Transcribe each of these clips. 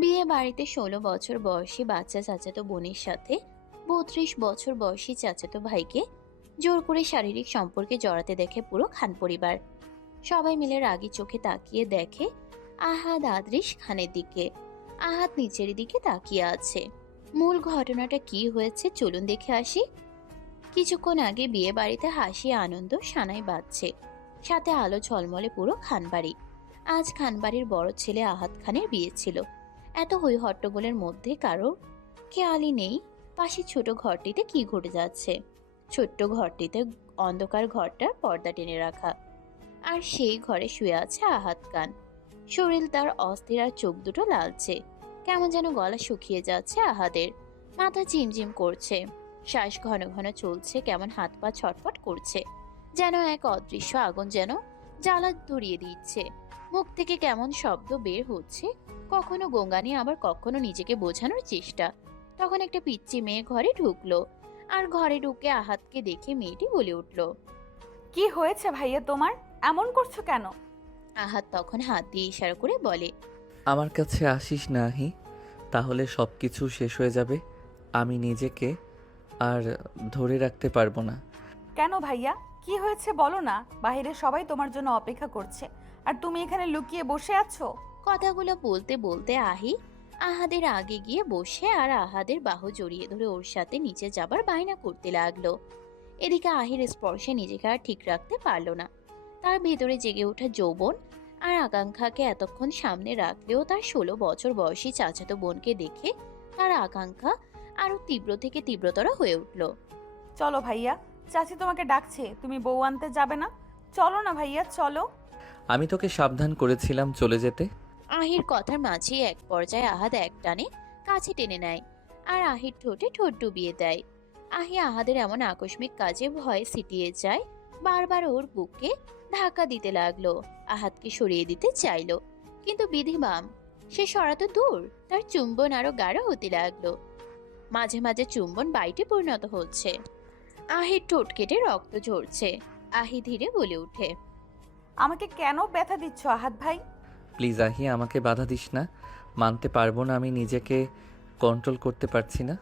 বিয়ে বাড়িতে 16 বছর বয়সী বাচ্চা চাচাতো বোনের সাথে 32 বছর বয়সী চাচাতো ভাইকে জোর করে শারীরিক সম্পর্কে জড়াতে দেখে পুরো খান পরিবার। সবাই মিলে রাগী চোখে তাকিয়ে দেখে আহাদ আদরিশ খানের দিকে। আহাদ নিচের দিকে তাকিয়ে আছে। মূল ঘটনাটা কি হয়েছে চলুন দেখে আসি। কিছুক্ষণ আগে বিয়ে বাড়িতে হাসি আনন্দ সানাই বাজছে, সাথে আলো ঝলমলে পুরো খানবাড়ি। আজ খানবাড়ির বড় ছেলে আহাদ খানের বিয়ে ছিল। এত হই হট্টগোলের মধ্যে কারো খেয়ালই নেই পাশে ছোট ঘরটিতে কি ঘটে যাচ্ছে। ছোট্ট ঘরটিতে অন্ধকার ঘরটার পর্দা টেনে রাখা, আর সেই ঘরে শুয়ে আছে আহাদ খান। শরীর তার অস্থির আর চোখ দুটো লালচে। কেমন যেন গলা শুকিয়ে যাচ্ছে আহাদের। মাথা ঝিমঝিম করছে, শ্বাস ঘন ঘন চলছে, কেমন হাত পা ছটফট করছে, যেন এক অদৃশ্য আগুন যেন জ্বালা ধরিয়ে দিচ্ছে। মুখ থেকে কেমন শব্দ বের হচ্ছে, কখনো গোঙানি আবার কখনো নিজেকে বোঝানোর চেষ্টা। তখন একটা পিচ্চি মেয়ে ঘরে ঢুকলো, আর ঘরে ঢুকে আহাতকে দেখে মেয়েটি বলে উঠল। কি হয়েছে ভাইয়া তোমার? এমন করছো কেন? আহাত তখন হাত দিয়ে ইশারা করে বলে, আমার কাছে আসিস না আহি, তাহলে সব কিছু শেষ হয়ে যাবে। আমি নিজেকে আর ধরে রাখতে পারবো না। কেন ভাইয়া, কি হয়েছে বলো না। বাইরে সবাই তোমার জন্য অপেক্ষা করছে, আর তুমি এখানে লুকিয়ে বসে আছো। কথাগুলো বলতে বলতে আহি আহাদের আগে গিয়ে বসে আর আহাদের বাহু জড়িয়ে ধরে ওর সাথে নিচে যাবার বায়না করতে লাগলো। এদিকে আহির স্পর্শে নিজেকে আর ঠিক রাখতে পারলো না। তার ভেতরে জেগে ওঠা যৌবন আর আকাঙ্ক্ষাকে এতক্ষণ সামনে রাখলেও তার 16 বছর বয়সী চাচাতো বোনকে দেখে তার আকাঙ্ক্ষা আরো তীব্র থেকে তীব্রতর হয়ে উঠল। চলো ভাইয়া, চাচি তোমাকে ডাকছে, তুমি বউ আনতে যাবে না? চলো না ভাইয়া, চলো। আমি তোকে সাবধান করেছিলাম চলে যেতে। আহির কথার মাঝে এক পর্যায়ে আহাদ এক টানে কাছে টেনে নেয়, আর আহির ঠোঁটে ঠোঁট ডুবিয়ে দেয়। আহি আহাদের এমন আকস্মিক কাজে ভয়ে সিটিয়ে যায়। বারবার ওর বুকে ধাক্কা দিতে লাগলো, আহাদকে সরিয়ে দিতে চাইলো, কিন্তু বিধিমাম সে সরাতো দূর, তার চুম্বন আরো গাঢ় হতে লাগলো। মাঝে মাঝে চুম্বন বাইটে পরিণত হচ্ছে। আহির ঠোঁট কেটে রক্ত ঝরছে। আহি ধীরে বলে ওঠে, আমাকে কেন ব্যথা দিচ্ছ আহাত ভাই? প্লিজ আহি, আমাকে বাধা দিস না। মানতে পারবো না আমি নিজেকে কন্ট্রোল করতে পারছি না।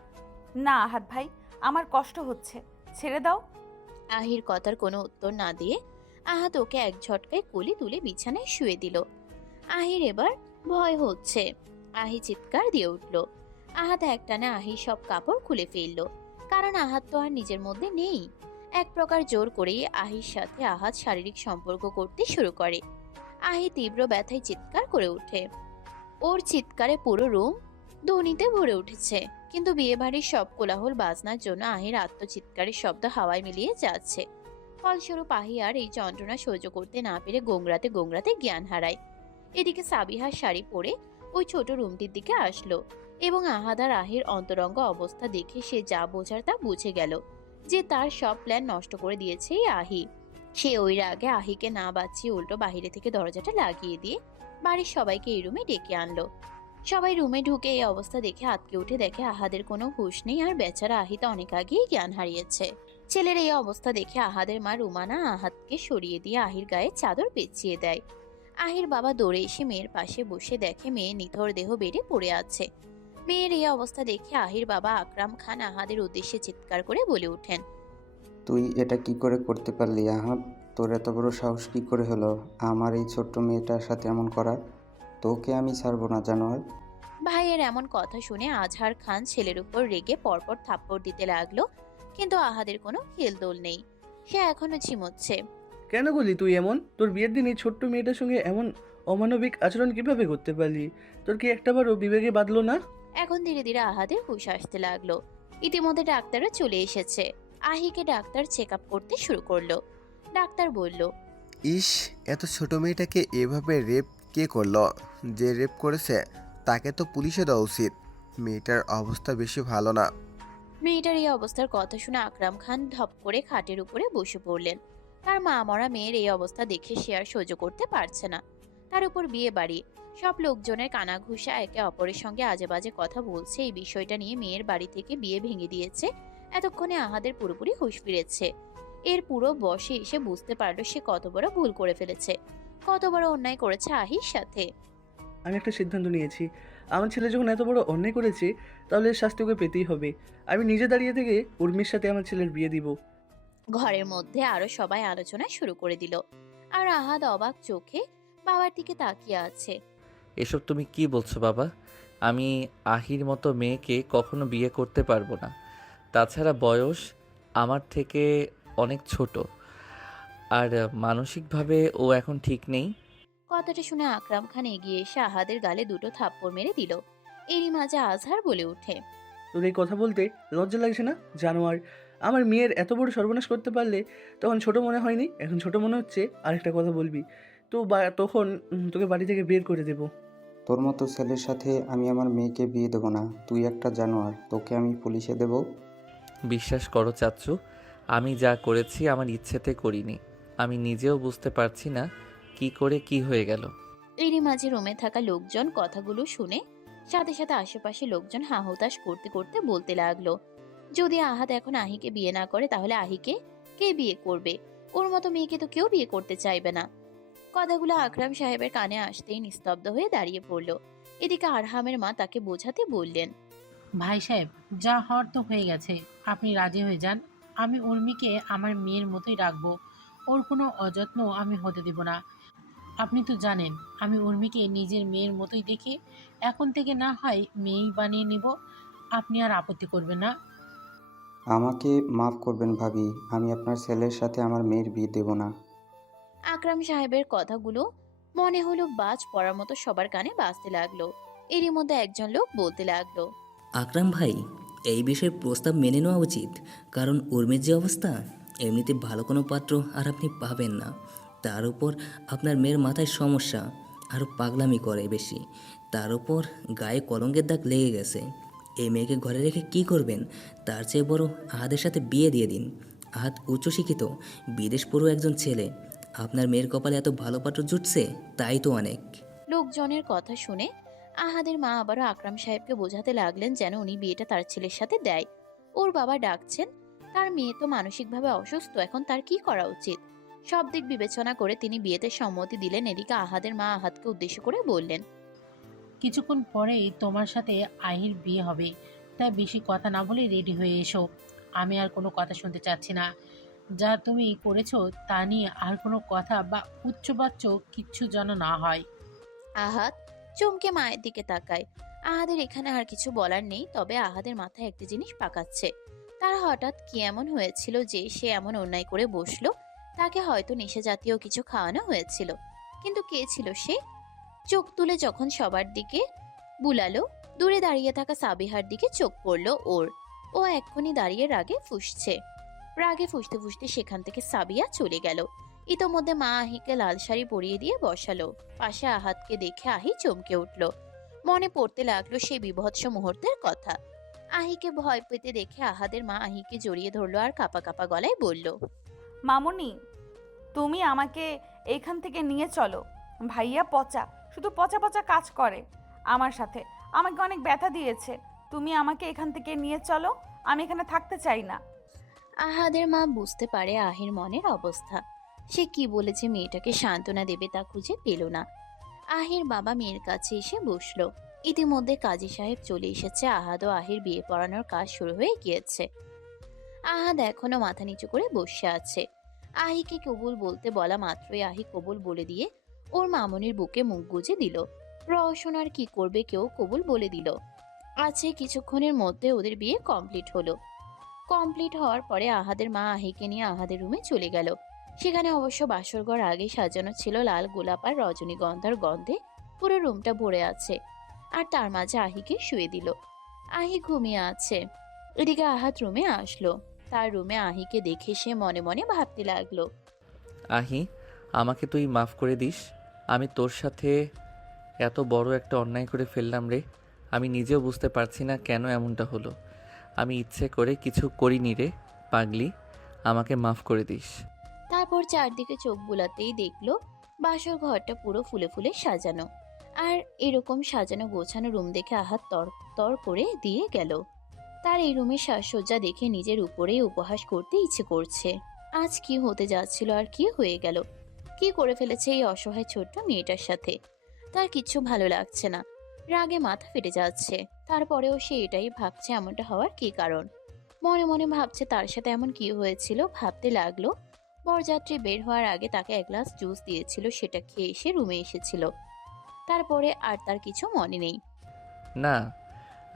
না আহাত ভাই, আমার কষ্ট হচ্ছে, ছেড়ে দাও। আহির কথার কোনো উত্তর না দিয়ে আহাত ওকে এক ঝটকায় কোলে তুলে বিছানায় শুয়ে দিল। আহির এবার ভয় হচ্ছে। আহি চিৎকার দিয়ে উঠল। আহাত একটানে আহির সব কাপড় খুলে ফেললো, কারণ আহাত তো আর নিজের মধ্যে নেই। এক প্রকার জোর করেই আহির সাথে আহাত শারীরিক সম্পর্ক করতে শুরু করে। আহি তীব্র ব্যথায় চিৎকার করে ওঠে। ওর চিৎকারে পুরো রুম ধ্বনিতে ভরে উঠেছে, কিন্তু বিয়েবাড়ির সব কোলাহল বাজনার জন্য আহির আত্মচিৎকারের শব্দ হাওয়ায় মিলিয়ে যাচ্ছে। ফলস্বরূপ আহি আর এই যন্ত্রণা সহ্য করতে না পেরে গোংরাতে গোংরাতে জ্ঞান হারায়। এদিকে সাবিহার শাড়ি পরে ওই ছোট রুমটির দিকে আসলো, এবং আহাদার আহির অন্তরঙ্গ অবস্থা দেখে সে যা বোঝার তা বুঝে গেল যে তার সব প্ল্যান নষ্ট করে দিয়েছে এই আহি। সে ওই রাগে আহিকে না বাঁচিয়ে উল্টো বাহিরে থেকে দরজাটা লাগিয়ে দিয়ে বাড়ির সবাইকে এই রুমে ডেকে আনলো। সবাই রুমে ঢুকে এই অবস্থা দেখে আঁতকে উঠে দেখে আহাদের কোনো হুঁশ নেই, আর বেচারা আহিতা অনেক আগেই জ্ঞান হারিয়েছে। ছেলের এই অবস্থা দেখে আহাদের মা রুমানা আহাদকে সরিয়ে দিয়ে আহির গায়ে চাদর পেঁচিয়ে দেয়। আহির বাবা দৌড়ে এসে মেয়ের পাশে বসে দেখে মেয়ে নিথর দেহ বেড়ে পড়ে আছে। মেয়ের এই অবস্থা দেখে আহির বাবা আকরাম খান আহাদের উদ্দেশ্যে চিৎকার করে বলে ওঠেন, তুই এটা কি করে করতে পারলি আহাদ? তোর এত বড় সাহস কি করে হলো আমার এই ছোট্ট মেয়েটার সাথে এমন করার? তোকে আমি ছাড়বো না জানোয়ার। ভাইয়ের এমন কথা শুনে আজহার খান ছেলের উপর রেগে পরপর থাপ্পড় দিতে লাগলো, কিন্তু আহাদের কোনো খেলদোল নেই। সে এখনো ঝিমোচ্ছে। কেন বলি তুই এমন? তোর বিয়ের দিন এই ছোট্ট মেয়েটার সঙ্গে এমন অমানবিক আচরণ কিভাবে করতে পারলি? তোর কি একটাবারও বিবেকে বাঁধলো না? এখন ধীরে ধীরে আহাদের হুঁশ আসতে লাগলো। ইতিমধ্যে ডাক্তাররা চলে এসেছে। আহিকে ডাক্তার চেক আপ করতে শুরু করলো। ডাক্তার বলল, ইস, এত ছোট মেয়েটাকে এভাবে রেপ কে করলো? যে রেপ করেছে তাকে তো পুলিশে দেওয়া উচিত। মেয়েটার অবস্থা বেশি ভালো না। মেয়েটার এই অবস্থার কথা শুনে আকরাম খান ধপ করে খাটের উপরে বসে পড়লেন। তার মা মরা মেয়ের এই অবস্থা দেখে সে আর সহ্য করতে পারছে না। তার উপর বিয়ে বাড়ি, সব লোকজনের কানাঘুষা একে অপরের সঙ্গে আজে বাজে কথা বলছে। এই বিষয়টা নিয়ে মেয়ের বাড়ি থেকে বিয়ে ভেঙে দিয়েছে। এতক্ষণে আহাদের পুরোপুরি হুঁশ ফিরেছে। এর পুরো বসে এসে বুঝতে পারলো সে কত বড় ভুল করে ফেলেছে, কত বড় অন্যায় করেছে আহির সাথে। আমি একটা সিদ্ধান্ত নিয়েছি, আমার ছেলে যখন এত বড় অন্যায় করেছে তাহলে এর শাস্তি ওকে পেতেই হবে। আমি নিজে দাঁড়িয়ে থেকে উর্মির সাথে আমার ছেলের বিয়ে দিব। ঘরের মধ্যে আরো সবাই আলোচনা শুরু করে দিল। আর আহাদ অবাক চোখে বাবার দিকে তাকিয়ে আছে। এসব তুমি কি বলছো বাবা? আমি আহির মতো মেয়েকে কখনো বিয়ে করতে পারবো না। তাছাড়া বয়স আমার থেকে অনেক ছোট, আর মানসিকভাবে ও এখন ঠিক নেই। কথাটা শুনে আকরাম খান এগিয়ে এসে আহাদের গালে দুটো থাপ্পড় মেরে দিল। এরই মাঝে আজহার বলে ওঠে, তোর এই কথা বলতে লজ্জা লাগছে না? জানোয়ার, আমার মেয়ের এত বড় সর্বনাশ করতে পারলে তখন ছোট মনে হয়নি, এখন ছোট মনে হচ্ছে। আরেকটা কথা বলবি তো তখন তোকে বাড়ি থেকে বের করে দেবো। তোর মতো ছেলের সাথে আমি আমার মেয়েকে বিয়ে দেবো না। তুই একটা জানোয়ার, তোকে আমি পুলিশে দেবো। বিশ্বাস করো চাচ্চু, আমি যা করেছি আমার ইচ্ছেতে করিনি। আমি নিজেও বুঝতে পারছি না কি করে কি হয়ে গেল। এরই মাঝে রুমে থাকা লোকজন কথাগুলো শুনে সাথে সাথে আশেপাশে লোকজন হাহুতাশ করতে করতে বলতে লাগলো, যদি আহাদ এখন আহিকে বিয়ে না করে তাহলে আহিকে কে বিয়ে করবে? ওর মতো মেয়েকে তো কেউ বিয়ে করতে চাইবে না। কথাগুলো আকরাম সাহেবের কানে আসতেই নিস্তব্ধ হয়ে দাঁড়িয়ে পড়ল। এদিকে আরহামের মা তাকে বোঝাতে বললেন, ভাই সাহেব, যা হওয়ার তো হয়ে গেছে, আপনি রাজি হয়ে যান। আমি উর্মিকে আমার মেয়ের মতোই রাখবো, ওর কোনো অযত্ন আমি হতে দেব না। আপনি তো জানেন আমি উর্মিকে নিজের মেয়ের মতোই দেখি, এখন থেকে না হয় মেয়েই বানিয়ে নিব। আপনি আর আপত্তি করবেন না? আমাকে মাফ করবেন ভাবি, আমি আপনার ছেলের সাথে আমার মেয়ের বিয়ে দেবো না। আকরাম সাহেবের কথাগুলো মনে হলো বাজ পড়ার মতো সবার কানে বাজতে লাগলো। এরই মধ্যে একজন লোক বলতে লাগলো, আকরাম ভাই, এই বিষয়ে প্রস্তাব মেনে নেওয়া উচিত, কারণ উর্মির যে অবস্থা, এমনিতে ভালো কোনো পাত্র আর আপনি পাবেন না। তার উপর আপনার মেয়ের মাথায় সমস্যা, আরও পাগলামি করে বেশি। তার উপর গায়ে কলঙ্কের দাগ লেগে গেছে। এই মেয়েকে ঘরে রেখে কি করবেন? তার চেয়ে বড় আহাদের সাথে বিয়ে দিয়ে দিন। আহাদ উচ্চশিক্ষিত, বিদেশ পড়ুয়া একজন ছেলে। আপনার মেয়ের কপালে এত ভালো পাত্র জুটছে, তাই তো অনেক। লোকজনের কথা শুনে আহাদের মা আবারও আকরাম সাহেবকে বোঝাতে লাগলেন যেন উনি বিয়েটা তার ছেলের সাথে দেয়। ওর বাবা ডাকছেন, তার মেয়ে তো মানসিকভাবে অসুস্থ, এখন তার কি করা উচিত? সব দিক বিবেচনা করে তিনি বিয়েতে সম্মতি দিলেন। এদিকে আহাদের মা আহাদকে উদ্দেশ্য করে বললেন, কিছুক্ষণ পরেই তোমার সাথে আহির বিয়ে হবে, তাই বেশি কথা না বলে রেডি হয়ে এসো। আমি আর কোনো কথা শুনতে চাচ্ছি না। যা তুমি করেছো তা নিয়ে আর কোনো কথা বা উচ্চবাচ্য কিচ্ছু যেন না হয়। আহাদ চমকে মায়ের দিকে তাকায়। আহাদের এখানে আর কিছু বলার নেই, তবে আহাদের মাথায় একটা জিনিস পাকাচ্ছে। তার হঠাৎ কি এমন হয়েছিল যে সে এমন অন্যায় করে বসলো? তাকে হয়তো নেশা জাতীয় কিছু খাওয়ানো হয়েছিল, কিন্তু কে ছিল সে? চোখ তুলে যখন সবার দিকে বুলালো, দূরে দাঁড়িয়ে থাকা সাবিহার দিকে চোখ পড়লো ওর। ও এক্ষুনি দাঁড়িয়ে রাগে ফুঁসছে। রাগে ফুঁসতে ফুঁসতে সেখান থেকে সাবিয়া চলে গেল। ইতোমধ্যে মা আহিকে লাল শাড়ি পরিয়ে দিয়ে বসালো। পাশে আহাদকে দেখে আহি চমকে উঠল। মনে পড়তে লাগলো সেই বীভৎস মুহূর্তের কথা। আহিকে ভয় পেতে দেখে আহাদের মা আহিকে জড়িয়ে ধরলো আর কাঁপা কাঁপা গলায় বলল, মামুনি, তুমি আমাকে এইখান থেকে নিয়ে চলো। ভাইয়া পচা, শুধু পচা পচা কাজ করে আমার সাথে, আমাকে অনেক ব্যথা দিয়েছে। তুমি আমাকে এখান থেকে নিয়ে চলো, আমি এখানে থাকতে চাই না। আহাদের মা বুঝতে পারে আহির মনের অবস্থা। সে কি বলেছে মেয়েটাকে সান্ত্বনা দেবে তা খুঁজে পেল না। আহির বাবা মেয়ের কাছে এসে বসলো। ইতিমধ্যে কাজী সাহেব চলে এসেছে। আহাদ ও আহির বিয়ে পড়ানোর কাজ শুরু হয়ে গিয়েছে। আহাদ এখনো মাথা নিচু করে বসে আছে। আহিকে কবুল বলতে বলা মাত্রই আহি কবুল বলে দিয়ে ওর মামনির বুকে মুখ গুজে দিল। রওশন আর কি করবে, কেউ কবুল বলে দিল। আছে কিছুক্ষণের মধ্যে ওদের বিয়ে কমপ্লিট হলো। কমপ্লিট হওয়ার পরে আহাদের মা আহিকে নিয়ে আহাদের রুমে চলে গেল। সেখানে অবশ্য বাসরঘর আগে সাজানো ছিল লাল গোলাপ আর রজনীগন্ধার গন্ধে পুরো রুমটা ভরে আছে। আর তার মাঝে আহিকে শুয়ে দিল। আহি ঘুমিয়ে আছে। এদিকে আহাদ রুমে আসলো। তার রুমে আহিকে দেখে সে মনে মনে ভাবতে লাগলো, আহি, আমাকে তুই মাফ করে দিস। আমি তোর সাথে এত বড় একটা অন্যায় করে ফেললাম রে। আমি নিজেও বুঝতে পারছি না কেন এমনটা হলো। আমি ইচ্ছে করে কিছু করিনি রে পাগলি, আমাকে মাফ করে দিস। তারপর চারদিকে চোখ বুলাতেই দেখলো বাসর ঘরটা পুরো ফুলে ফুলে সাজানো। আর এরকম সাজানো গোছানো রুম দেখে আহাদ তর তর করে দিয়ে গেল। তার এই রুমের সাজসজ্জা দেখে নিজের উপরেই উপহাস করতে ইচ্ছে করছে। আজ কি হতে যাচ্ছিল আর কি হয়ে গেল? কি করে ফেলেছে এই অসহায় ছোট্ট মেয়েটার সাথে? তার কিচ্ছু ভালো লাগছে না। রাগে মাথা ফেটে যাচ্ছে। তারপরেও সে এটাই ভাবছে এমনটা হওয়ার কী কারণ। মনে মনে ভাবছে তার সাথে এমন কি হয়েছিল। ভাবতে লাগলো বরযাত্রী বের হওয়ার আগে তাকে এক গ্লাস জুস দিয়েছিল, সেটা খেয়ে এসে রুমে এসেছিল। তারপরে আর তার কিছু মনে নেই। না,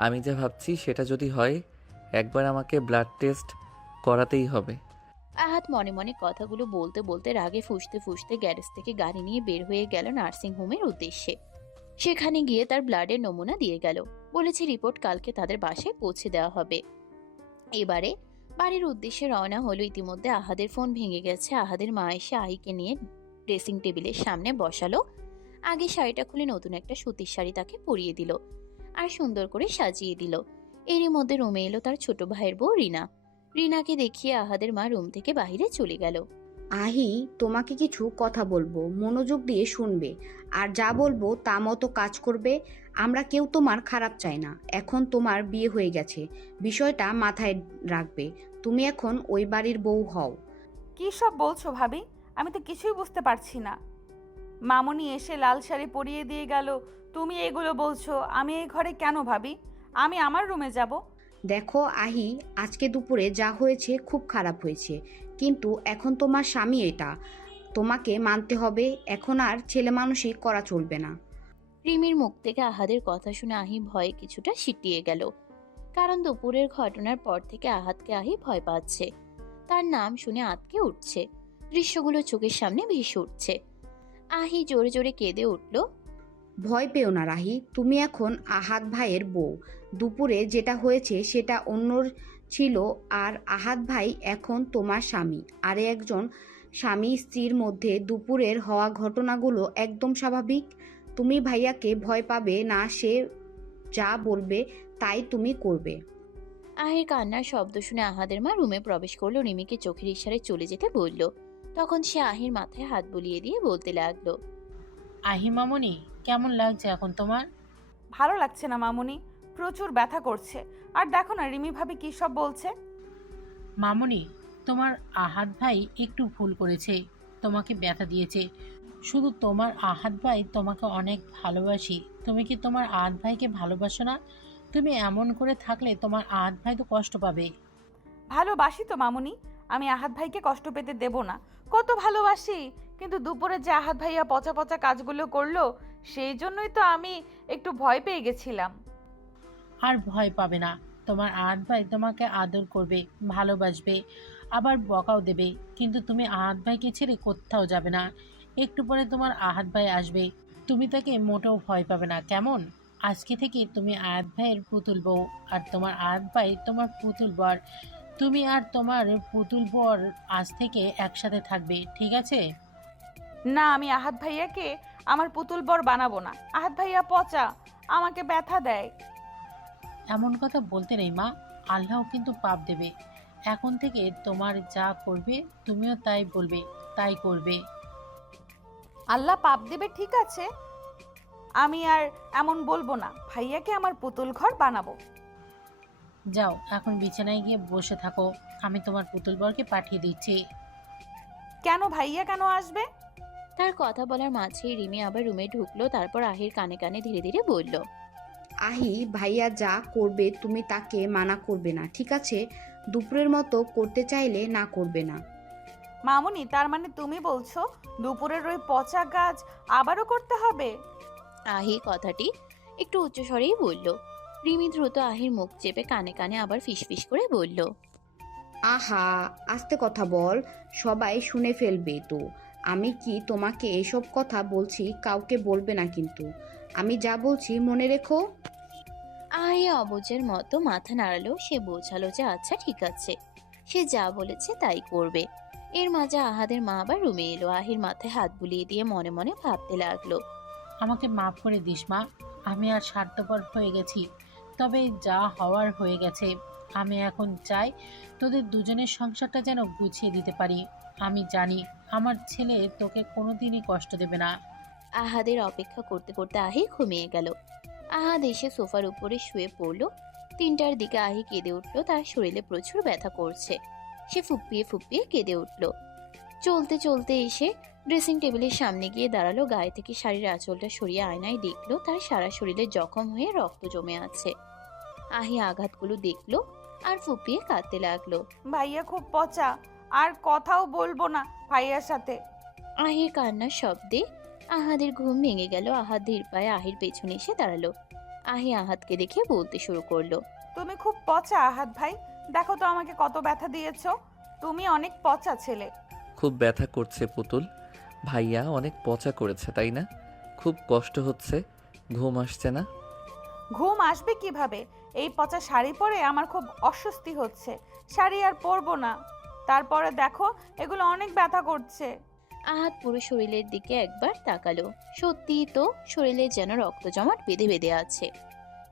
আমি যা ভাবছি সেটা যদি হয়, একবার আমাকে ব্লাড টেস্ট করাতেই হবে। আহাত মনে মনে কথাগুলো বলতে বলতে রাগে ফুঁসতে ফুঁসতে গ্যারেজ থেকে গাড়ি নিয়ে বের হয়ে গেল নার্সিং হোমের উদ্দেশ্যে। সেখানে গিয়ে তার ব্লাডের নমুনা দিয়ে গেল। বলেছে রিপোর্ট কালকে তাদের বাসায় পৌঁছে দেওয়া হবে। এবারে বাড়ির উদ্দেশ্যে রওনা হলো। ইতিমধ্যে আহাদের ফোন ভেঙে গেছে। আহাদের মা এসে আহিকে নিয়ে ড্রেসিং টেবিলের সামনে বসালো। আগে শাড়িটা খুলে নতুন একটা সুতির শাড়ি তাকে পরিয়ে দিল আর সুন্দর করে সাজিয়ে দিল। এরই মধ্যে রুমে এলো তার ছোট ভাইয়ের বউ রিনা। রিনাকে দেখিয়ে আহাদের মা রুম থেকে বাইরে চলে গেল। আহি, তোমাকে কিছু কথা বলবো, মনোযোগ দিয়ে শুনবে আর যা বলবো তা মতো কাজ করবে। আমরা কেউ তোমার খারাপ চাই না। এখন তোমার বিয়ে হয়ে গেছে, বিষয়টা মাথায় রাখবে। তুমি এখন ওই বাড়ির বউ হও। কী সব বলছো ভাবি? আমি তো কিছুই বুঝতে পারছি না। মামুনি এসে লাল শাড়ি পরিয়ে দিয়ে গেল, তুমি এগুলো বলছো? আমি এই ঘরে কেন ভাবি? আমি আমার রুমে যাব। দেখো আহি, আজকে দুপুরে যা হয়েছে খুব খারাপ হয়েছে, কিন্তু এখন তোমার স্বামী, এটা তোমাকে মানতে হবে। এখন আর ছেলে মানুষই করা চলবে না। রিমির মুখ থেকে আহাদের কথা শুনে আহি ভয়ে কিছুটা সিটিয়ে গেল। কারণ দুপুরের ঘটনার পর থেকে আহাদকে আহি ভয় পাচ্ছে। তার নাম শুনে আঁতকে উঠছে। দৃশ্যগুলো চোখের সামনে ভেসে উঠছে। আহি জোরে জোরে কেঁদে উঠল। ভয় পেও না রাহি, তুমি এখন আহাদ ভাইয়ের বউ। দুপুরে যেটা হয়েছে সেটা অন্যর ছিল, আর আহাদ ভাই এখন তোমার স্বামী। আর একজন স্বামী স্ত্রীর মধ্যে দুপুরের হওয়া ঘটনাগুলো একদম স্বাভাবিক। তুমি ভাইয়াকে ভয় পাবে না, সে যা বলবে তাই তুমি করবে। আহির কান্নার শব্দ শুনে আহাদের মা রুমে প্রবেশ করলো। রিমিকে চোখের ইশারায় চলে যেতে বলল। তখন সে আহির মাথায় হাত বুলিয়ে দিয়ে বলতে লাগলো, আহি মামনি, কেমন লাগছে এখন তোমার? ভালো লাগছে না মামুনি, প্রচুর ব্যথা করছে। আর দেখো না রিমি ভাবি কী সব বলছে। মামনি, তোমার আহাদ ভাই একটু ভুল করেছে, তোমাকে ব্যথা দিয়েছে। শুধু তোমার আহাদ ভাই তোমাকে অনেক ভালোবাসি। তুমি কি তোমার আহাদ ভাইকে ভালোবাসো না? তুমি এমন করে থাকলে তোমার আহাদ ভাই তো কষ্ট পাবে। ভালোবাসি তো মামুনি, আমি আহাদ ভাইকে কষ্ট পেতে দেব না। কত ভালোবাসি, কিন্তু দুপুরে যে আহাদ ভাইয়া পচা পচা কাজগুলো করলো, সেই জন্যই তো আমি একটু ভয় পেয়ে গেছিলাম। আর ভয় পাবে না, তোমার আহাদ ভাই তোমাকে আদর করবে, ভালোবাসবে, আবার বকাও দেবে। কিন্তু তুমি আহাদ ভাইকে ছেড়ে কোথাও যাবে না। একটু পরে তোমার আহাদ ভাই আসবে, তুমি তাকে মোটেও ভয় পাবে না, কেমন? আজকে থেকে তুমি আহাদ ভাইয়ের পুতুল বউ, আর তোমার আহাদ ভাই তোমার পুতুল বর। তুমি আর তোমার পুতুল বর আজ থেকে একসাথে থাকবে, ঠিক আছে? না, আমি আহাদ ভাইয়াকে আমার পুতুল বর বানাবো না। আহাদ ভাইয়া পচা, আমাকে ব্যথা দেয়। এমন কথা বলতে নেই মা, আল্লাহ কিন্তু পাপ দেবে। এখন থেকে তোমার যা করবে তুমিও তাই বলবে, তাই করবে। আল্লাহ পাপ দেবে, ঠিক আছে, আমি আর এমন বলবো না। ভাইয়াকে আমার পুতুল ঘর বানাবো। যাও এখন বিছানায় গিয়ে বসে থাকো, আমি তোমার পুতুল বরকে পাঠিয়ে দিচ্ছি। কেন ভাইয়া কেন আসবে? তার কথা বলার মাঝেই রিমি আবার রুমে ঢুকলো। তারপর আহির কানে কানে ধীরে ধীরে বলল, আহি, ভাইয়া যা করবে তুমি তাকে মানা করবে না, ঠিক আছে? দুপুরের মতো করতে চাইলে না করবে না। মামুনি, তার মানে তুমি বলছো দুপুরের ওই পচা কাজ আবারও করতে হবে? আহি কথাটি একটু উচ্চস্বরেই বলল। রিমি দ্রুত আহির মুখ চেপে কানে কানে আবার ফিসফিস করে বলল, আহা, আস্তে কথা বল, সবাই শুনে ফেলবে তো। আমি কি তোমাকে এসব কথা বলছি, কাউকে বলবে না কিন্তু। আমি যা বলছি মনে রেখো। আহি অবুঝের মতো মাথা নাড়ালো। সে বোঝালো যে আচ্ছা ঠিক আছে, সে যা বলেছে তাই করবে। এর মাঝে আহাদের মা আবার রুমে এলো। আহির মাথায় হাত বুলিয়ে দিয়ে মনে মনে ভাবতে লাগলো, আমাকে মাফ করে দিস মা, আমি আর স্বার্থপর হয়ে গেছি। তবে যা হওয়ার হয়ে গেছে। আমি এখন চাই তোদের দুজনের সংসারটা যেন গুছিয়ে দিতে পারি। আমি জানি আমার ছেলে তোকে কোনোদিনই কষ্ট দেবে না। আহাদের অপেক্ষা করতে করতে আহি ঘুমিয়ে গেল। আহাদ এসে সোফার উপরে শুয়ে পড়লো। 3টার দিকে আহি কেঁদে উঠলো। তার শরীরে প্রচুর ব্যথা করছে। সে ফুপিয়ে ফুপিয়ে কেঁদে উঠলো। চলতে চলতে এসে ড্রেসিং টেবিলের সামনে গিয়ে দাঁড়ালো, গায়ে থেকে শাড়ির আঁচলটা সরিয়ে আয়নায় দেখলো তার সারা শরীরে জখম হয়ে রক্ত জমে আছে। আহি আঘাতগুলো দেখলো আর ফুপিয়ে কাঁদতে লাগলো। ভাইয়া খুব পচা, আর কথাও বলবো না ভাইয়ার সাথে। আহির কান্নার শব্দে আহাদের ঘুম ভেঙে গেল। আহাদ ধীর পায়ে আহির পেছনে এসে দাঁড়ালো। আহি আহাদকে দেখে বলতে শুরু করলো। তুমি খুব পচা আহাত ভাই, দেখো তো আমাকে কত ব্যথা দিয়েছো। তুমি অনেক পচা ছেলে। খুব ব্যথা করছে পুতুল, ভাইয়া অনেক পচা করেছে তাই না? খুব কষ্ট হচ্ছে, ঘুম আসছে না? ঘুম আসবে কিভাবে? এই পচা শাড়ি পরে আমার খুব অস্বস্তি হচ্ছে, শাড়ি আর পরবো না। তারপরে দেখো এগুলো অনেক ব্যথা করছে। আহাদ পুরো শরীরের দিকে একবার তাকালো। সত্যিই তো, শরীরে যেন রক্ত জমাট বেঁধে বেঁধে আছে।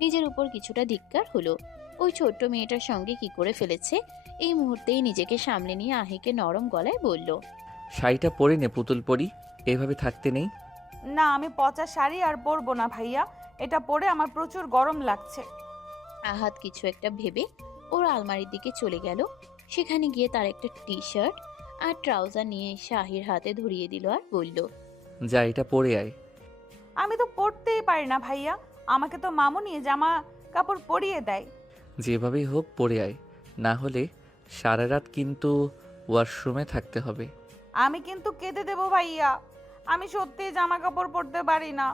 নিজের উপর কিছুটা ধিক্কার হলো। ওই ছোট্ট মেয়েটার সঙ্গে কি করে ফেলেছে। এই মুহূর্তেই নিজেকে সামলে নিয়ে আহিকে নরম গলায় বলল। শাড়িটা পরে নে পুতুল পরি, এভাবে থাকতে নেই। না, আমি পচা শাড়ি আর পরবো না ভাইয়া, এটা পরে আমার প্রচুর গরম লাগছে। আহাদ কিছু একটা ভেবে ওর আলমারির দিকে চলে গেল। সেখানে গিয়ে তার একটা টি শার্ট আর ট্রাউজার নিয়ে এসে আহির হাতে ধরিয়ে দিল আর বলল। যা এটা পরে আয়। আমি তো পরতেই পারি না ভাইয়া, আমাকে তো মামুনি জামা কাপড় পরিয়ে দেয়। যেভাবেই হোক পরে আয়, না হলে সারা রাত কিন্তু ওয়াশরুমে থাকতে হবে। আমি কিন্তু কেঁদে দেবো ভাইয়া, আমি সত্যি জামা কাপড় পরতে পারি না।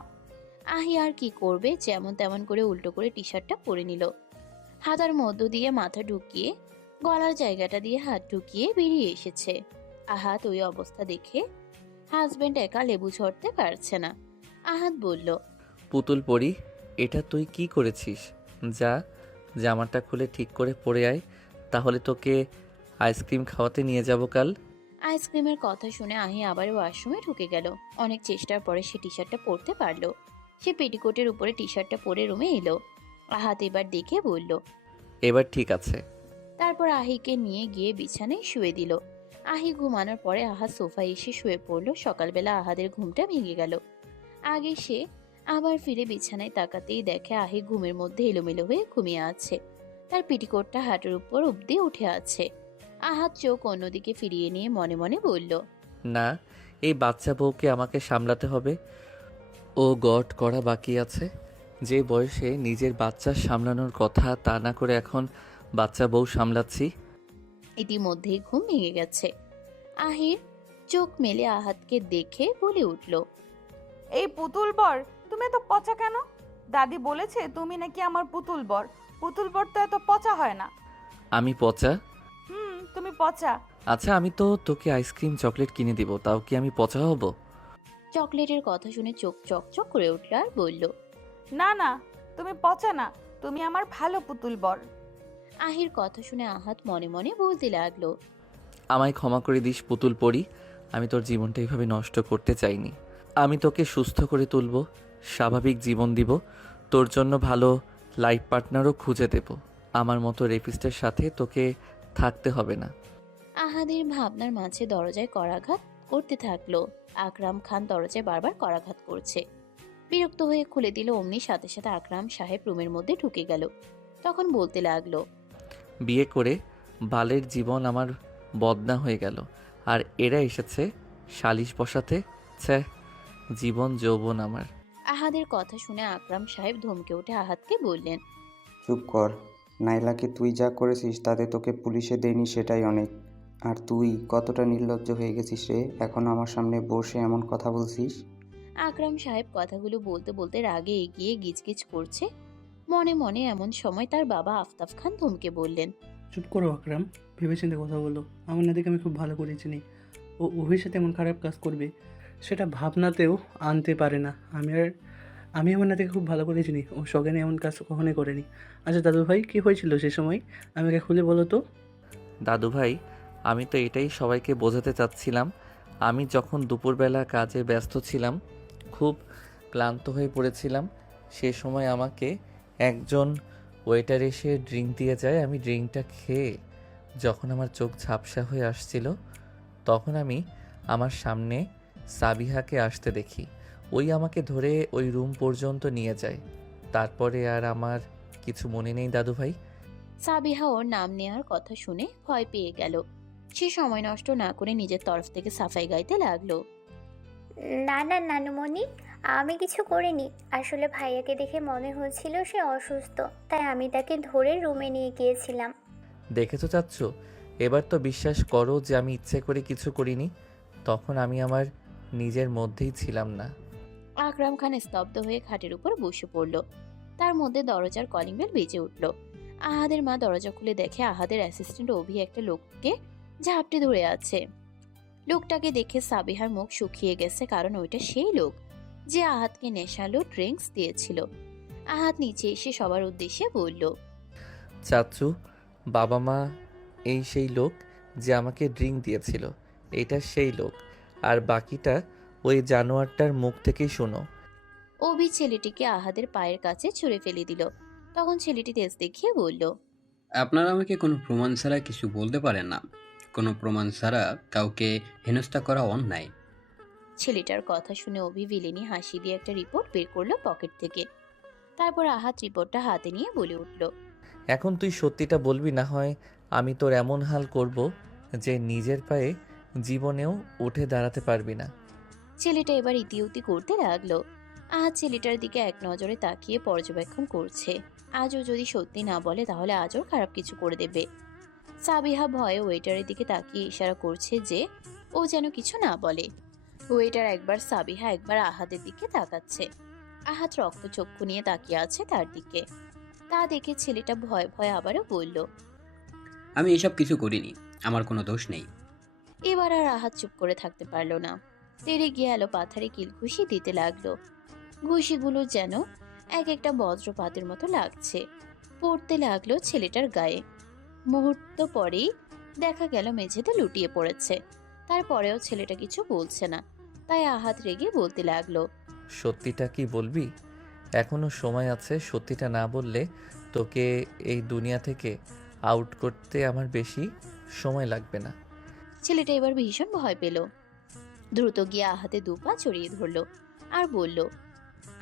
আহি আর কি করবে, যেমন তেমন করে উল্টো করে টি শার্টটা পরে নিল। হাতার মধ্য দিয়ে মাথা ঢুকিয়ে গলার জায়গাটা দিয়ে হাত ঢুকিয়ে বেরিয়ে এসেছে। আহাত ওই অবস্থা দেখে হাজবেন্ড একা লেবু ঝরতে পারছে না। আহাত বলল। পুতুল পরি, এটা তুই কি করেছিস? যা, জামাটা খুলে ঠিক করে পরে আয়, তাহলে তোকে আইসক্রিম খাওয়াতে নিয়ে যাব কাল। আইসক্রিমের কথা শুনে আহি আবার ওয়াশরুমে ঢুকে গেল। অনেক চেষ্টার পরে সে টি শার্টটা পরতে পারলো। সে পেটিকোটের উপরে টি শার্টটা পরে রুমে এলো। আহাত এবার দেখে বলল। এবার ঠিক আছে। তারপর আহিকে নিয়ে গিয়ে বিছানায় শুয়ে দিল। আহি ঘুমানোর পরে আহাদ সোফায় এসে শুয়ে পড়লো। সকালবেলা আহাদের ঘুমটা ভেঙে গেল। আগে সে আবার ফিরে বিছানায় তাকাতেই দেখে আহি ঘুমের মধ্যে এলোমেলো হয়ে ঘুমিয়ে আছে। তার পেটিকোটটা হাঁটুর উপর অব্দি উঠে আছে। আহাদ চোখ অন্যদিকে ফিরিয়ে নিয়ে মনে মনে বলল। না, এই বাচ্চা বউকে আমাকে সামলাতে হবে। ও গড করা বাকি আছে। যে বয়সে নিজের বাচ্চা সামলানোর কথা, তা না করে এখন বাচ্চা বউ সামলাচ্ছি। ইতিমধ্যেই ঘুম ভেঙে গেছে। আহির চোখ মেলে আহাদকে দেখে বলে উঠল। এই পুতুল বর, তুমি এত পচা কেন? দাদি বলেছে তুমি নাকি আমার পুতুল বর। পুতুল বর তো এত পচা হয় না। আমি পচা? তুমি পচা। আচ্ছা, আমি তো তোকে আইসক্রিম চকলেট কিনে দিব, তাও কি আমি পচা হব? চকলেটের কথা শুনে চোখ চকচক করে উঠল আর বলল। না না, তুমি পচা না, তুমি আমার ভালো পুতুল বর। আহির কথা শুনে আহাদ মনে মনে বলতে লাগলো। আমায় ক্ষমা করে দিস পুতুল পরি, আমি তোর জীবনটা এইভাবে নষ্ট করতে চাইনি। আমি তোকে সুস্থ করে তুলব, স্বাভাবিক জীবন দিব, তোর জন্য ভালো লাইফ পার্টনারও খুঁজে দেব। আমার মতো রেপিস্টের সাথে তোকে থাকতে হবে না। আহাদের ভাবনার মাঝে দরজায় করাঘাত করতে থাকলো। আকরাম খান দরজায় বারবার করাঘাত করছে। বিরক্ত হয়ে খুলে দিল। অমনি সাথে সাথে আকরাম সাহেব রুমের মধ্যে ঢুকে গেল। তখন বলতে লাগলো। বিয়ে করে বালের জীবন আমার বদনা হয়ে গেল, আর এরা এসেছে সালিশ বসাতে। ছ্যা, জীবন যৌবন আমার। আহাদের কথা শুনে আকরাম সাহেব ধমকে উঠে আহাদকে বললেন। চুপ কর, নাইলাকে তুই যা করেছিস তাতে তোকে পুলিশে দেয়নি সেটাই অনেক। আর তুই কতটা নির্লজ্জ হয়ে গেছিস রে, এখন আমার সামনে বসে এমন কথা বলছিস। আকরাম সাহেব কথাগুলো বলতে বলতে রাগে এগিয়ে গিজগিজ করছে মনে মনে। এমন সময় তার বাবা আফতাব খান ধমকে বললেন। চুপ করো আকরাম, ভেবেচিন্তে কথা বলো। আমার নাতিকে আমি খুব ভালো করে চিনি। ও ওহির সাথে এমন খারাপ কাজ করবে সেটা ভাবনাতেও আনতে পারে না। আমি আমার নাতিকে খুব ভালো করে চিনি। ও সজ্ঞানে এমন কাজ কখনোই করেনি। আচ্ছা দাদু ভাই, কী হয়েছিল সে সময়, আমাকে খুলে বলো তো। দাদু ভাই, আমি তো এটাই সবাইকে বোঝাতে চাচ্ছিলাম। আমি যখন দুপুরবেলা কাজে ব্যস্ত ছিলাম, খুব ক্লান্ত হয়ে পড়েছিলাম, সে সময় আমাকে একজন ওয়েটার এসে ড্রিঙ্ক দিয়ে যায়। আমি ড্রিঙ্কটা খেয়ে যখন আমার চোখ ঝাপসা হয়ে আসছিল, তখন আমি আমার সামনে সাবিহাকে আসতে দেখি। ওই আমাকে ধরে ওই রুম পর্যন্ত নিয়ে যায়। তারপরে আর আমার কিছু মনে নেই দাদু ভাই। সাবিহা ওর নাম নেওয়ার কথা শুনে ভয় পেয়ে গেল। সে সময় নষ্ট না করে নিজের তরফ থেকে সাফাই গাইতে লাগলো। না না নানুমণি, আমি কিছু করিনি। আসলে ভাইয়াকে দেখে মনে হচ্ছিল সে অসুস্থ, তাই আমি তাকে ধরে রুমে নিয়ে গিয়েছিলাম। দেখেছো চাচ্ছু, এবার তো বিশ্বাস করো যে আমি ইচ্ছে করে কিছু করিনি। তখন আমি আমার নিজের মধ্যেই ছিলাম না। আকরাম খান স্তব্ধ হয়ে খাটের উপর বসে পড়ল। তার মধ্যে দরজার কলিং বেল বেজে উঠল। আহাদের মা দরজা খুলে দেখে আহাদের অ্যাসিস্ট্যান্ট অভি একটা লোককে ঝাপটে ধরে আছে। লোকটাকে দেখে সাবিহার মুখ শুকিয়ে গেছে, কারণ ওইটা সেই লোক যে আহাদকে নেশালো ড্রিঙ্কস দিয়েছিল। আহাদ নিচে এসে সবার উদ্দেশ্যে বলল, চাচ্ছু, বাবা মা এই সেই লোক যে আমাকে ড্রিঙ্ক দিয়েছিল, এটা সেই লোক। আর বাকিটা ওই জানোয়ারটার মুখ থেকেই শোনো। অভি ছেলেটিকে আহাদের পায়ের কাছে ছুঁড়ে ফেলে দিল। তখন ছেলেটি তেজ দেখিয়ে বলল, আপনারা আমাকে কোনো প্রমাণ ছাড়া কিছু বলতে পারেন না। কোনো প্রমাণ ছাড়া কাউকে হেনস্থা করা অন্যায়। ছেলেটার কথা শুনে অভি ভিলেনি হাসি দিয়ে একটা রিপোর্ট বের করলো পকেট থেকে। তারপর আহাদ রিপোর্টটা হাতে নিয়ে বলে উঠল, এখন তুই সত্যিটা বলবি, না হয় আমি তোর এমন হাল করব যে নিজের পায়ে জীবনেও উঠে দাঁড়াতে পারবি না। ছেলেটা এবার ইতিউতি করতে লাগলো। আহাদ ছেলেটার দিকে এক নজরে তাকিয়ে পর্যবেক্ষণ করছে। আজও যদি সত্যি না বলে তাহলে আজও খারাপ কিছু করে দেবে। সাবিহা ভয়ে ওয়েটারের দিকে তাকিয়ে ইশারা করছে যে ও যেন কিছু না বলে। ওয়েটার একবার সাবিহা একবার আহাদের দিকে তাকাচ্ছে। আহাদ রক্তচক্ষু নিয়ে তাকিয়ে আছে তার দিকে। তা দেখে ছেলেটা ভয়ে ভয়ে আবারও বলল, আমি এসব কিছু করিনি, আমার কোনো দোষ নেই। এবার আর আহাদ চুপ করে থাকতে পারল না। তেড়ে গিয়ে এলো পাথারে কিল ঘুষি দিতে লাগলো। ঘুষিগুলো যেন এক একটা বজ্রপাতের মতো লাগছে, পড়তে লাগলো ছেলেটার গায়ে। মুহূর্ত পরেই দেখা গেল মেঝেতে লুটিয়ে পড়েছে। তারপরেও ছেলেটা কিছু বলছে না, তাই আহাদ রেগে বলতে লাগলো, সত্যিটা কি বলবি? এখনো সময় আছে। সত্যিটা না বললে তোকে এই দুনিয়া থেকে আউট করতে আমার বেশি সময় লাগবে না। ছেলেটা এবার ভীষণ ভয় পেল। দ্রুত গিয়ে আহাতে দুপা চড়িয়ে ধরলো আর বলল,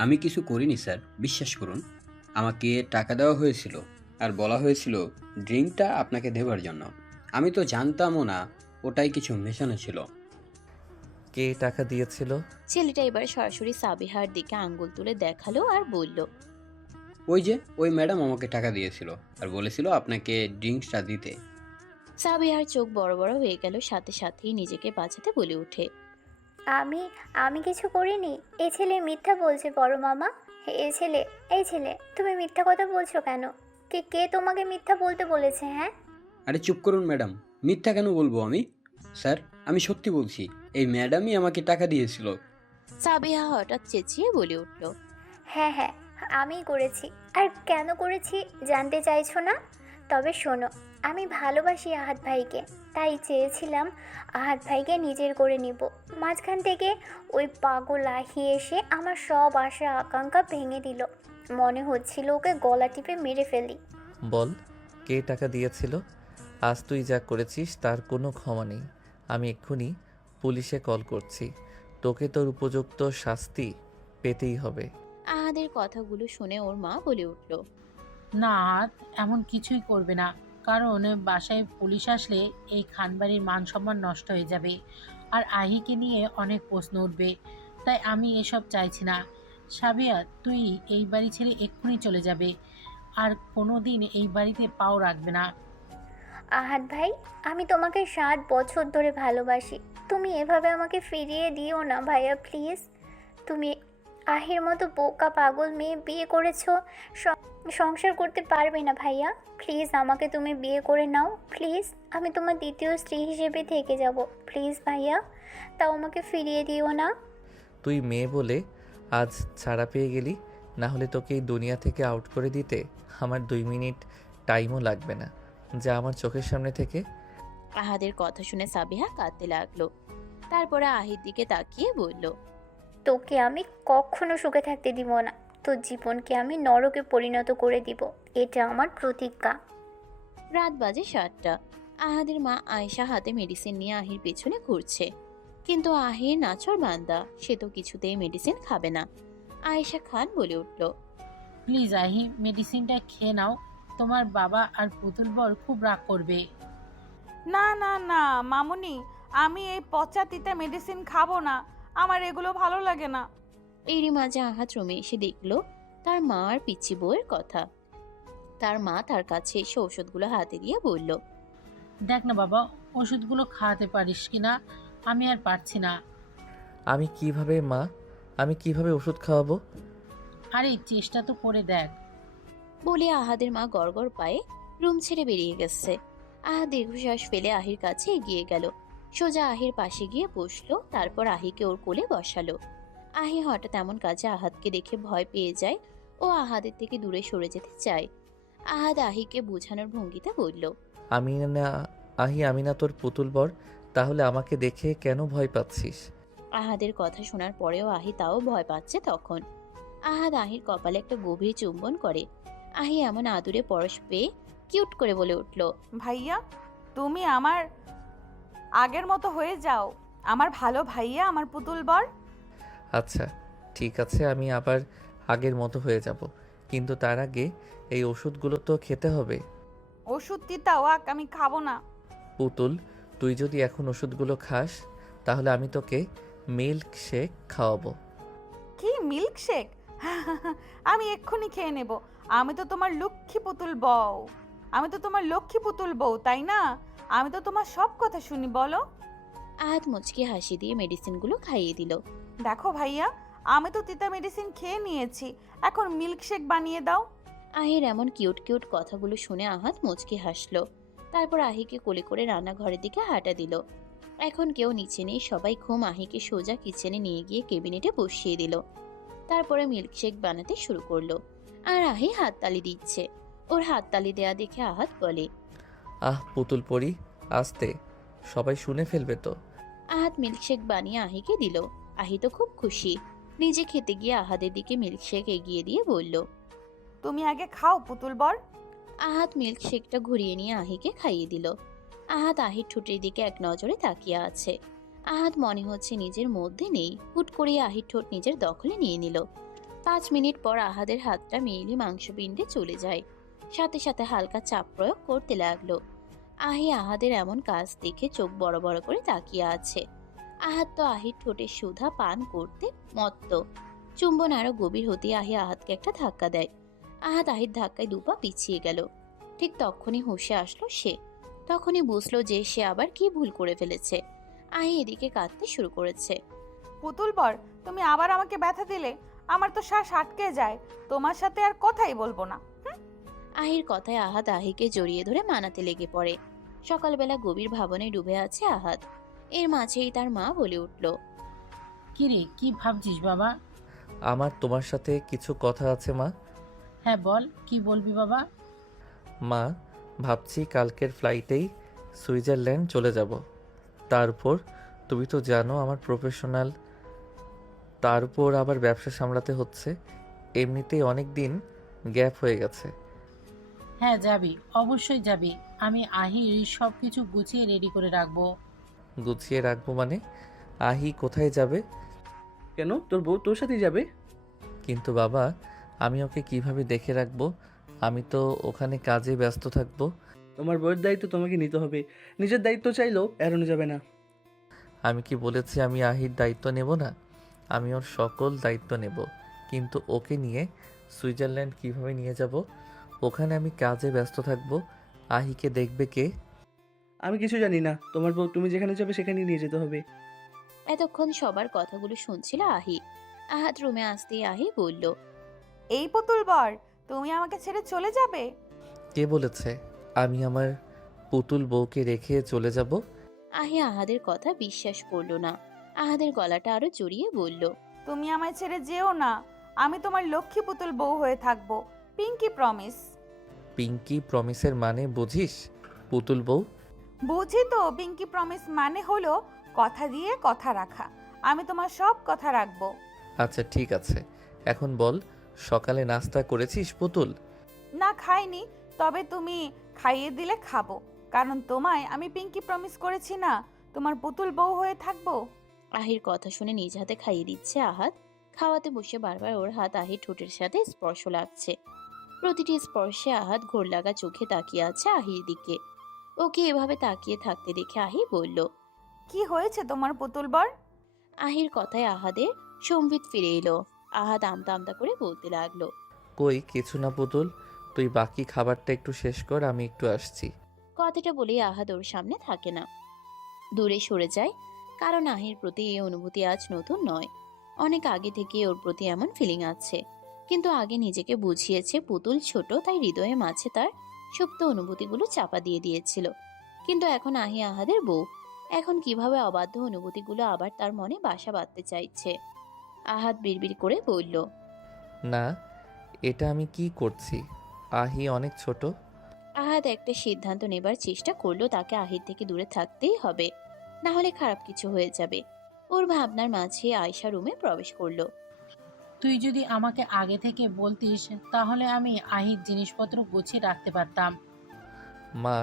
আমি কিছু করিনি স্যার, বিশ্বাস করুন। আমাকে টাকা দেওয়া হয়েছিল আর বলা হয়েছিল ড্রিঙ্কটা আপনাকে দেওয়ার জন্য। আমি তো জানতামও না ওটাই কিছু মেশানো ছিল। কে টাকা দিয়েছিল? ছেলেটা এবার সরাসরি সাবিহার দিকে আঙ্গুল তুলে দেখালো আর বলল, ওই ম্যাডাম আমাকে টাকা দিয়েছিল আর বলেছিল আপনাকে ড্রিঙ্কসটা দিতে। সাবিহার চোখ বড় বড় হয়ে গেল, সাথে সাথেই নিজেকে বাঁচাতে বলে ওঠে, আমি আমি কিছু করিনি। এই ছেলে মিথ্যা বলছে বড় মামা। এই ছেলে তুমি মিথ্যা কথা বলছো কেন? কে কে তোমাকে মিথ্যা বলতে বলেছে? হ্যাঁ, আরে চুপ করুন ম্যাডাম, মিথ্যা কেন বলবো আমি? স্যার, আমি সত্যি বলছি, এই ম্যাডামই আমাকে টাকা দিয়েছিল। সাবিহা হঠাৎ চেঁচিয়ে বলে উঠল, হ্যাঁ হ্যাঁ, আমিই করেছি। আর কেন করেছি জানতে চাইছো না? তবে শোনো, আমি ভালোবাসি আহাদ ভাইকে, তাই চেয়েছিলাম আহাদ ভাইকে নিজের করে নিব। মাঝখান থেকে ওই পাগল আহি এসে আমার সব আশা আকাঙ্ক্ষা ভেঙে দিল। মনে হচ্ছিল ওকে গলা টিপে মেরে ফেলি। বল, কে টাকা দিয়েছিল? আজ তুই যা করেছিস তার কোনো ক্ষমা নেই। আমি এক্ষুনি পুলিশে কল করছি। তোকে তোর উপযুক্ত শাস্তি পেতেই হবে। আহাদের কথাগুলো শুনে ওর মা বলে উঠল, না, আহাদ এমন কিছুই করবে না, কারণ বাসায় পুলিশ আসলে এই খানবাড়ির মান সম্মান নষ্ট হয়ে যাবে আর আহিকে নিয়ে অনেক প্রশ্ন উঠবে। তাই আমি এসব চাইছি না। সাবিয়া, তুই এই বাড়ি ছেড়ে এক্ষুনি চলে যাবে আর কোনো দিন এই বাড়িতে পাও রাখবে না। আহাদ ভাই, আমি তোমাকে 7 বছর ধরে ভালোবাসি। তুমি এভাবে আমাকে ফিরিয়ে দিও না ভাইয়া, প্লিজ। তুমি আহির মতো বোকা পাগল মেয়ে বিয়ে করেছো, সংসার করতে পারবে না ভাইয়া। প্লিজ আমাকে তুমি বিয়ে করে নাও, প্লিজ। আমি তোমার দ্বিতীয় স্ত্রী হিসেবে থেকে যাব, প্লিজ ভাইয়া। তাও আমাকে ফিরিয়ে দিও না। তুই মেয়ে বলে আজ ছাড়া পেয়ে গেলি, না হলে তোকে এই দুনিয়া থেকে আউট করে দিতে আমার 2 মিনিট টাইমও লাগবে না। যা আমার চোখের সামনে থেকে। আহাদের কথা শুনে সাবিহা কাঁদতে লাগলো। তারপরে আহির দিকে তাকিয়ে বলল, তোকে আমি কখনো সুখে থাকতে দিব না। তোর জীবনকে আমি নরকে পরিণত করে দিব, এটা আমার প্রতিজ্ঞা। রাত বাজে 7টা। আহাদের মা আয়েশা হাতে মেডিসিন নিয়ে আহির পেছনে ঘুরছে, কিন্তু আহির নাচর বান্দা, সে তো কিছুতেই মেডিসিন খাবে না। আয়েশা খান বলে উঠল, প্লিজ আহি, মেডিসিনটা খেয়ে নাও, তোমার বাবা আর পুতুল বর খুব রাগ করবে। না না না মামুনি, আমি এই পচা তিতা মেডিসিন খাবো না। আমার এগুলো ভালো লাগে না। এরই মাঝে আহাত রুমে এসে দেখলো তার মা আর পিচ্চি বউয়ের কথা। তার মা তার কাছে এসে ওষুধগুলো হাতে দিয়ে বলল, দেখ না বাবা, ওষুধগুলো খাওয়াতে পারিস কিনা, আমি আর পারছি না। আমি কিভাবে ওষুধ খাওয়াবো? আরে চেষ্টা তো করে দেখ। বলে আহাদের মা গড়গড় পায়ে রুম ছেড়ে বেরিয়ে গেছে। আহাদ দীর্ঘশ্বাস ফেলে আহির কাছে এগিয়ে গেল, সোজা আহির পাশে গিয়ে বসলো, তারপর আহিকে ওর কোলে বসালো। আহি হঠাৎ এমন কাজে আহাদকে দেখে ভয় পেয়ে যায় ও আহাদের থেকে দূরে সরে যেতে চায়। আহাদ আহিকে বোঝানোর ভঙ্গিতে বলল, আমি না তোর পুতুল বর, তাহলে আমাকে দেখে কেন ভয় পাচ্ছিস? আহাদের কথা শোনার পরেও আহি তাও ভয় পাচ্ছে। তখন আহাদ আহির কপালে একটা গভীর চুম্বন করে। আহি এমন আদুরে পরশ পেয়ে কিউট করে বলে উঠল, ভাইয়া, তুমি আমার আগের মতো হয়ে যাও, আমার ভালো ভাইয়া, আমার পুতুল বর। আচ্ছা ঠিক আছে, আমি আবার আগের মতো হয়ে যাব, কিন্তু তার আগে এই ওষুধগুলো তো খেতে হবে। ওষুধ তিতাওয়াক, আমি খাবো না। পুতুল, তুই যদি এখন ওষুধগুলো খাস তাহলে আমি তোকে মিল্ক শেক খাওয়াবো। কি মিল্ক শেক? আমি এক্ষুনি খেয়ে নেব। আমি তো তোমার লক্ষ্মী পুতুল বউ, তাই না? আমি তো তোমার সব কথা শুনি, বলো। আহাদ মুচকি হাসি দিয়ে মেডিসিনগুলো খাইয়ে দিল। দেখো ভাইয়া, আমি তো তিতা মেডিসিন খেয়ে নিয়েছি, এখন মিল্ক শেক বানিয়ে দাও। আহির এমন কিউট কিউট কথাগুলো শুনে আহাদ মুচকি হাসলো। তারপর আহিকে কোলে করে রান্নাঘরের দিকে হাঁটা দিল। এখন কেউ নিচে নেই, সবাই ঘুম। আহিকে সোজা কিচেনে নিয়ে গিয়ে কেবিনেটে বসিয়ে দিল। তারপরে মিল্কশেক বানাতে শুরু করলো আর আহি হাততালি দিচ্ছে। ওর হাততালি দেয়া দেখে আহাদ বলে, আহ পুতুল পরি, আস্তে, সবাই শুনে ফেলবে তো। আহাদ মিল্কশেক বানিয়ে আহিকে দিল। আহি তো খুব খুশি। নিজে খেতে গিয়ে আহাদের দিকে মিল্কশেক এগিয়ে দিয়ে বলল, তুমি আগে খাও পুতুল বর। আহাদ মিল্কশেকটা ঘুরিয়ে নিয়ে আহিকে খাইয়ে দিল। আহাদ আহির ঠোঁটের দিকে এক নজরে তাকিয়ে আছে। আহাদ মনে হচ্ছে নিজের মধ্যে নেই। হুট করে আহির ঠোঁট নিজের দখলে নিয়ে নিল। 5 মিনিট পর আহাদের হাতটা মেইলি মাংসপিণ্ডে চলে যায়, সাথে সাথে হালকা চাপ প্রয়োগ করতে লাগলো। আহি আহাদের এমন কাজ দেখে চোখ বড় বড় করে তাকিয়ে আছে। আহাদ তো আহির ঠোঁটের সুধা পান করতে মত্ত। চুম্বন আরো গভীর হতে আহি আহাদকে একটা ধাক্কা দেয়। আহাদ আহির ধাক্কায় দুপা পিছিয়ে গেল। ঠিক তখনই হুঁশে আসলো সে। তখনই বুঝলো যে সে আবার কি ভুল করে ফেলেছে। আহি এদিকে কাঁদতে শুরু করেছে। পুতুল বর, তুমি আবার আমাকে ব্যথা দিলে, আমার তো শ্বাস আটকে যায়। তোমার সাথে আর কথাই বলবো না। আহির কথায় আহাদ আহিকে জড়িয়ে ধরে মানাতে লেগে পড়ে। সকালবেলা গভীর ভাবনায় ডুবে আছে আহাদ। এর মাঝেই তার মা বলে উঠল, কিরে, কি ভাবছিস বাবা? আমার তোমার সাথে কিছু কথা আছে মা। হ্যাঁ বল, কি বলবি বাবা? মা, ভাবছি কালকের ফ্লাইটেই সুইজারল্যান্ড চলে যাব। তারপর তুমি তো জানো আমার প্রফেশনাল, তার উপর আবার ব্যবসা সামলাতে হচ্ছে। এমনিতেই অনেক দিন গ্যাপ হয়ে গেছে। হ্যাঁ যাবি, অবশ্যই যাবি। আমি আহির সব কিছু গুছিয়ে রেডি করে রাখবো। গুছিয়ে রাখবো মানে? আহি কোথায় যাবে? কেন, তোর বউ তোর সাথেই যাবে? কিন্তু বাবা, আমি ওকে কিভাবে দেখে রাখবো? আমি তো ওখানে কাজে ব্যস্ত থাকবো। তোমার বউয়ের দায়িত্ব তোমাকে নিতে হবে, নিজের দায়িত্ব চাইলেও এড়ানো যাবে না। আমি কি বলেছি আমি আহির দায়িত্ব নেব না? আমি ওর সকল দায়িত্ব নেব, কিন্তু ওকে নিয়ে সুইজারল্যান্ড কিভাবে নিয়ে যাব? ওখানে আমি কাজে ব্যস্ত থাকবো, আহিকে দেখবে কে? আমি কিছু জানি না, তোমার বউ তুমি যেখানে যাবে সেখানে নিয়ে যেতে হবে। এতক্ষণ সবার কথাগুলো শুনছিল আহি। আহাদ রুমে আসতেই আহি বলল, এই পুতুল বর, তুমি আমাকে ছেড়ে চলে যাবে? কে বলেছে আমি আমার পুতুল বউকে রেখে চলে যাব? আহি আহাদের কথা বিশ্বাস করল না। আহাদের গলাটা আরো জড়িয়ে বলল, তুমি আমায় ছেড়ে যেও না। আমি তোমার লক্ষ্মী পুতুল বউ হয়ে থাকবো, পিঙ্কি প্রমিস। পিঙ্কি প্রমিসের মানে বুঝিস? পুতুল বউ? বুঝি তো, পিঙ্কি প্রমিস মানে হলো কথা দিয়ে কথা রাখা। আমি তোমার সব কথা রাখবো। আচ্ছা ঠিক আছে, এখন বল, সকালে নাস্তা করেছিস পুতুল? না খাইনি, তবে তুমি খাইয়ে দিলে খাবো, কারণ তোমায় আমি পিঙ্কি প্রমিস করেছি না তোমার পুতুল বউ হয়ে থাকবো। আহির কথা শুনে নিজ হাতে খাইয়ে দিচ্ছে আহাদ। খাওয়াতে বসে বারবার ওর হাত আহির ঠোঁটের সাথে স্পর্শ লাগছে। প্রতিটি স্পর্শে আহাদ ঘোর লাগা চোখে তাকিয়ে আছে আহির দিকে। ওকে এভাবে তাকিয়ে থাকতে দেখে আহি বলল, কি হয়েছে তোমার পুতুল বর? আহির কথায় আহাদের সম্বিত ফিরে এলো। আহাদ আমতা আমতা করে বলতে লাগলো, কই কিছু না পুতুল, তুই বাকি খাবারটা একটু শেষ কর, আমি একটু আসছি। কথাটা বলেই আহাদ ওর সামনে থাকে না, দূরে সরে যায়। কারণ আহির প্রতি এই অনুভূতি আজ নতুন নয়, অনেক আগে থেকে ওর প্রতি এমন ফিলিং আছে। কিন্তু আগে নিজেকে বুঝিয়েছে পুতুল ছোট, তাই হৃদয়ের মাঝে তার সুপ্ত অনুভূতিগুলো চাপা দিয়ে দিয়েছিল। কিন্তু এখন আহি আহাদের বউ, এখন কিভাবে অবাধ্য অনুভূতিগুলো আবার তার মনে বাসা বাঁধতে চাইছে। আহাদ বিড়বিড় করে বলল, না, এটা আমি কি করছি? আহি অনেক ছোট। আহাদ একটা সিদ্ধান্ত নেবার চেষ্টা করলো, তাকে আহির থেকে দূরে থাকতেই হবে, না হলে খারাপ কিছু হয়ে যাবে। ওর ভাবনার মাঝে আয়শা রুমে প্রবেশ করলো। তুই যদি আমাকে আগে থেকে বলতিস তাহলে আমি আহির জিনিসপত্র গুছিয়ে রাখতে পারতাম। মা,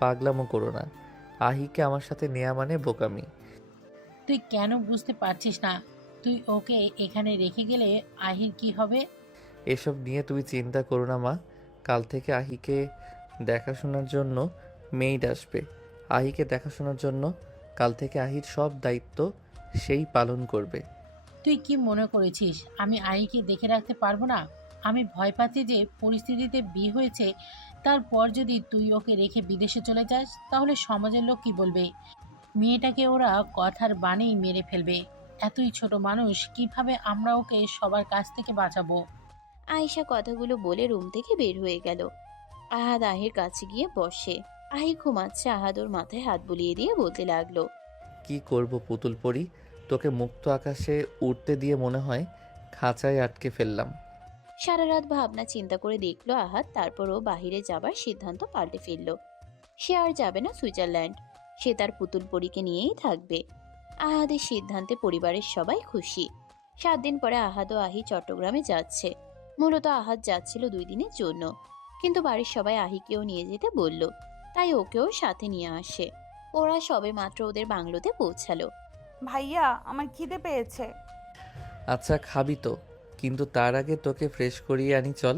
পাগলামো করো না। আহিকে আমার সাথে নেয়া মানে বোকামি। তুই কেন বুঝতে পারছিস না? তুই ওকে এখানে রেখে গেলে আহির কি হবে? এসব নিয়ে তুমি চিন্তা করো না মা। কাল থেকে আহিকে দেখাশোনার জন্য মেইড আসবে। আহিকে দেখাশোনার জন্য কাল থেকে আহির সব দায়িত্ব সেই পালন করবে। তুই কি মনে করেছিস আমি আহিকে দেখে রাখতে পারবো না? আমি ভয় পাচ্ছি যে পরিস্থিতিতে বিয়ে হয়েছে, তারপর যদি তুই ওকে রেখে বিদেশে চলে যাস তাহলে সমাজের লোক কি বলবে? মেয়েটাকে ওরা কথার বানেই মেরে ফেলবে। এতই ছোট মানুষ, কিভাবে আমরা ওকে সবার কাছ থেকে বাঁচাবো? আয়েশা কথাগুলো বলে রুম থেকে বের হয়ে গেল। আহাদ আহির কাছে গিয়ে বসে। আহি ঘুমাচ্ছে, আহাদ ওর মাথায় হাত বুলিয়ে দিয়ে বলতে লাগলো, কি করব পুতুল পরি, তোকে মুক্ত আকাশে উড়তে দিয়ে মনে হয় খাঁচায় আটকে ফেললাম। সারা রাত ভাবনা চিন্তা করে দেখলো আহাদ, তারপরও বাহিরে যাবার সিদ্ধান্ত পাল্টে ফেললো। সে আর যাবে না সুইজারল্যান্ড, সে তার পুতুল পরীকে নিয়েই থাকবে। আহাদের সিদ্ধান্তে পরিবারের সবাই খুশি। 7 দিন পরে আহাদ ও আহি চট্টগ্রামে যাচ্ছে। মূলত আহাদ যাচ্ছিল 2 দিনের জন্য, কিন্তু বাড়ির সবাই আহিকেও নিয়ে যেতে বলল, তাই ওকেও সাথে নিয়ে আসে। ওরা সবে মাত্র ওদের বাংলোতে পৌঁছালো। ভাইয়া, আমার খিদে পেয়েছে। আচ্ছা খাবি তো, কিন্তু তার আগে তোকে ফ্রেশ করিয়ে আনি চল।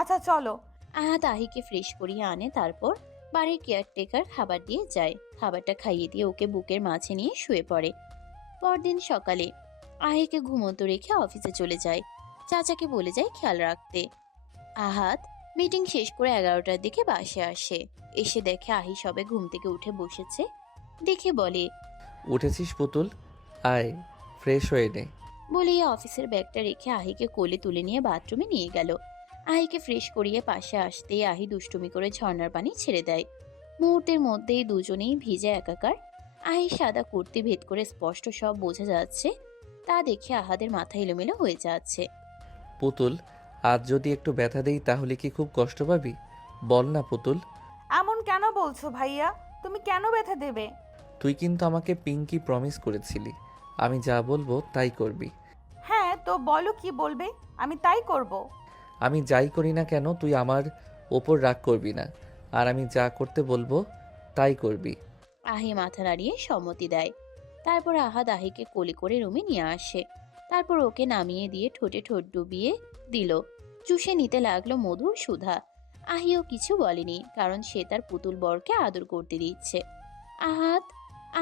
আচ্ছা চলো। আহাদ আহিকে ফ্রেশ করিয়ে আনে, তারপর বাড়ির কেয়ারটেকার খাবার দিয়ে যায়। খাবারটা খাইয়ে দিয়ে ওকে বুকের মাঝে নিয়ে শুয়ে পড়ে। পরদিন সকালে আহিকে ঘুমন্ত রেখে অফিসে চলে যায়। চাচাকে বলে যায় খেয়াল রাখতে। আহাদ মিটিং শেষ করে 11টার দিকে বাসে আসে। এসে দেখে আহি সবে ঘুম থেকে উঠে বসেছে। দেখে বলে, উঠেছিস পুতুল, আয় ফ্রেশ হয়ে নে। বলেই অফিসের ব্যাগটা রেখে আহিকে কোলে তুলে নিয়ে বাথরুমে নিয়ে গেল। আহিকে ফ্রেশ করিয়ে পাশে আসতেই আহি দুষ্টুমি করে ঝর্ণার পানি ছেড়ে দেয়। মুহূর্তের মধ্যেই দুজনেই ভিজে একাকার। আহি সাদা কুর্তি ভেদ করে স্পষ্ট সব বোঝা যাচ্ছে, তা দেখে আহাদের মাথা এলোমেলো হয়ে যাচ্ছে। পুতুল, আজ যদি একটু ব্যথা দেই তাহলে কি খুব কষ্ট পাবি? বল না পুতুল। এমন কেন বলছো ভাইয়া? তুমি কেন ব্যথা দেবে? তুই কিন্তু আমাকে পিঙ্কি প্রমিস করেছিলি, আমি যা বলবো তাই করবি। হ্যাঁ, তো বলো কি বলবে, আমি তাই করব। আমি যাই করি না কেন তুই আমার ওপর রাগ করবি না, আর আমি যা করতে বলবো তাই করবি। আহি মাথা নাড়িয়ে সম্মতি দেয়। তারপর আহাদ আহিকে কোলে করে রুমে নিয়ে আসে। তারপর ওকে নামিয়ে দিয়ে ঠোঁটে ঠোঁট ডুবিয়ে দিল। চুষে নিতে লাগলো মধুর সুধা। আহিও কিছু বলেনি, কারণ সে তার পুতুল বরকে আদর করতে দিচ্ছে। আহাদ